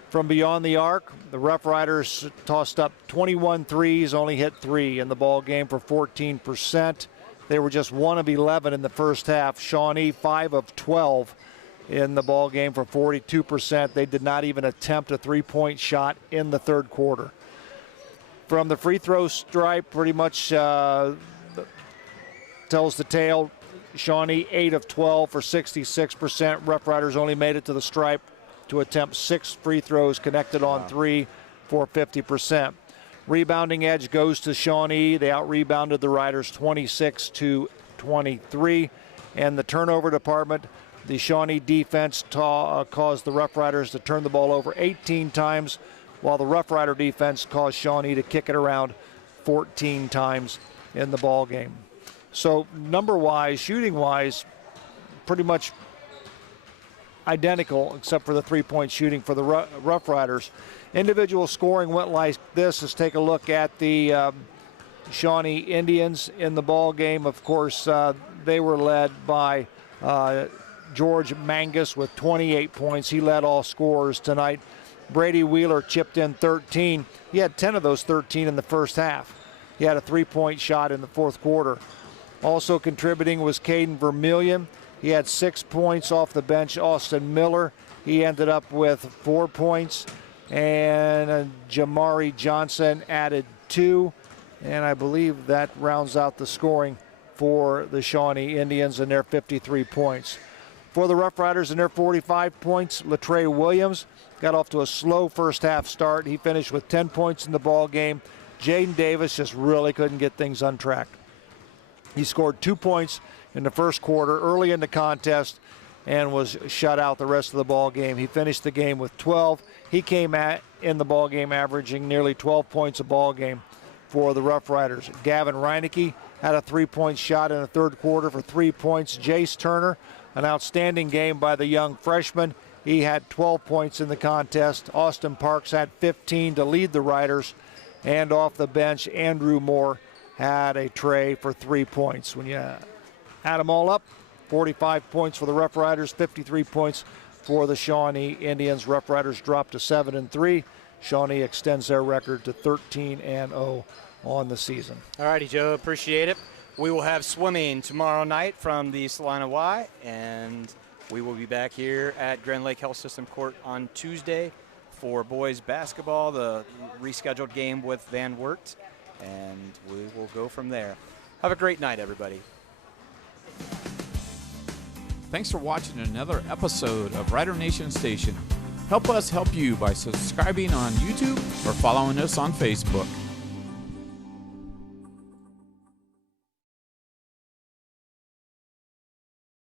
From beyond the arc, the Rough Riders tossed up 21 threes, only hit 3 in the ball game for 14%. They were just 1 of 11 in the first half. Shawnee 5 of 12 in the ball game for 42%. They did not even attempt a 3-point shot in the third quarter. From the free throw stripe, pretty much tells the tale. Shawnee 8 of 12 for 66%. Rough Riders only made it to the stripe to attempt 6 free throws, connected on 3 for 50%. Rebounding edge goes to Shawnee. They out-rebounded the Riders 26-23. And the turnover department, the Shawnee defense caused the Rough Riders to turn the ball over 18 times, while the Rough Rider defense caused Shawnee to kick it around 14 times in the ball game. So number-wise, shooting-wise, pretty much identical except for the 3-point shooting for the Rough Riders. Individual scoring went like this. Let's take a look at the Shawnee Indians in the ball game. Of course, they were led by George Mangus with 28 points. He led all scorers tonight. Brady Wheeler chipped in 13. He had 10 of those 13 in the first half. He had a 3-point shot in the fourth quarter. Also contributing was Caden Vermillion. He had 6 points off the bench. Austin Miller, he ended up with 4 points. And Jamari Johnson added 2. And I believe that rounds out the scoring for the Shawnee Indians and their 53 points. For the Rough Riders in their 45 points, Latrey Williams got off to a slow first half start. He finished with 10 points in the ball game. Jaden Davis just really couldn't get things untracked. He scored 2 points in the first quarter early in the contest and was shut out the rest of the ball game. He finished the game with 12. He came in the ball game averaging nearly 12 points a ball game for the Rough Riders. Gavin Reinecke had a 3-point shot in the third quarter for 3 points. Jace Turner, an outstanding game by the young freshman. He had 12 points in the contest. Austin Parks had 15 to lead the Riders. And off the bench, Andrew Moore had a tray for 3 points. When you add them all up, 45 points for the Rough Riders, 53 points for the Shawnee Indians. Rough Riders dropped to 7-3. Shawnee extends their record to 13-0 on the season. All righty, Joe, appreciate it. We will have swimming tomorrow night from the Salina Y, and we will be back here at Grand Lake Health System Court on Tuesday for boys basketball, the rescheduled game with Van Wert, and we will go from there. Have a great night, everybody. Thanks for watching another episode of Rider Nation Station. Help us help you by subscribing on YouTube or following us on Facebook.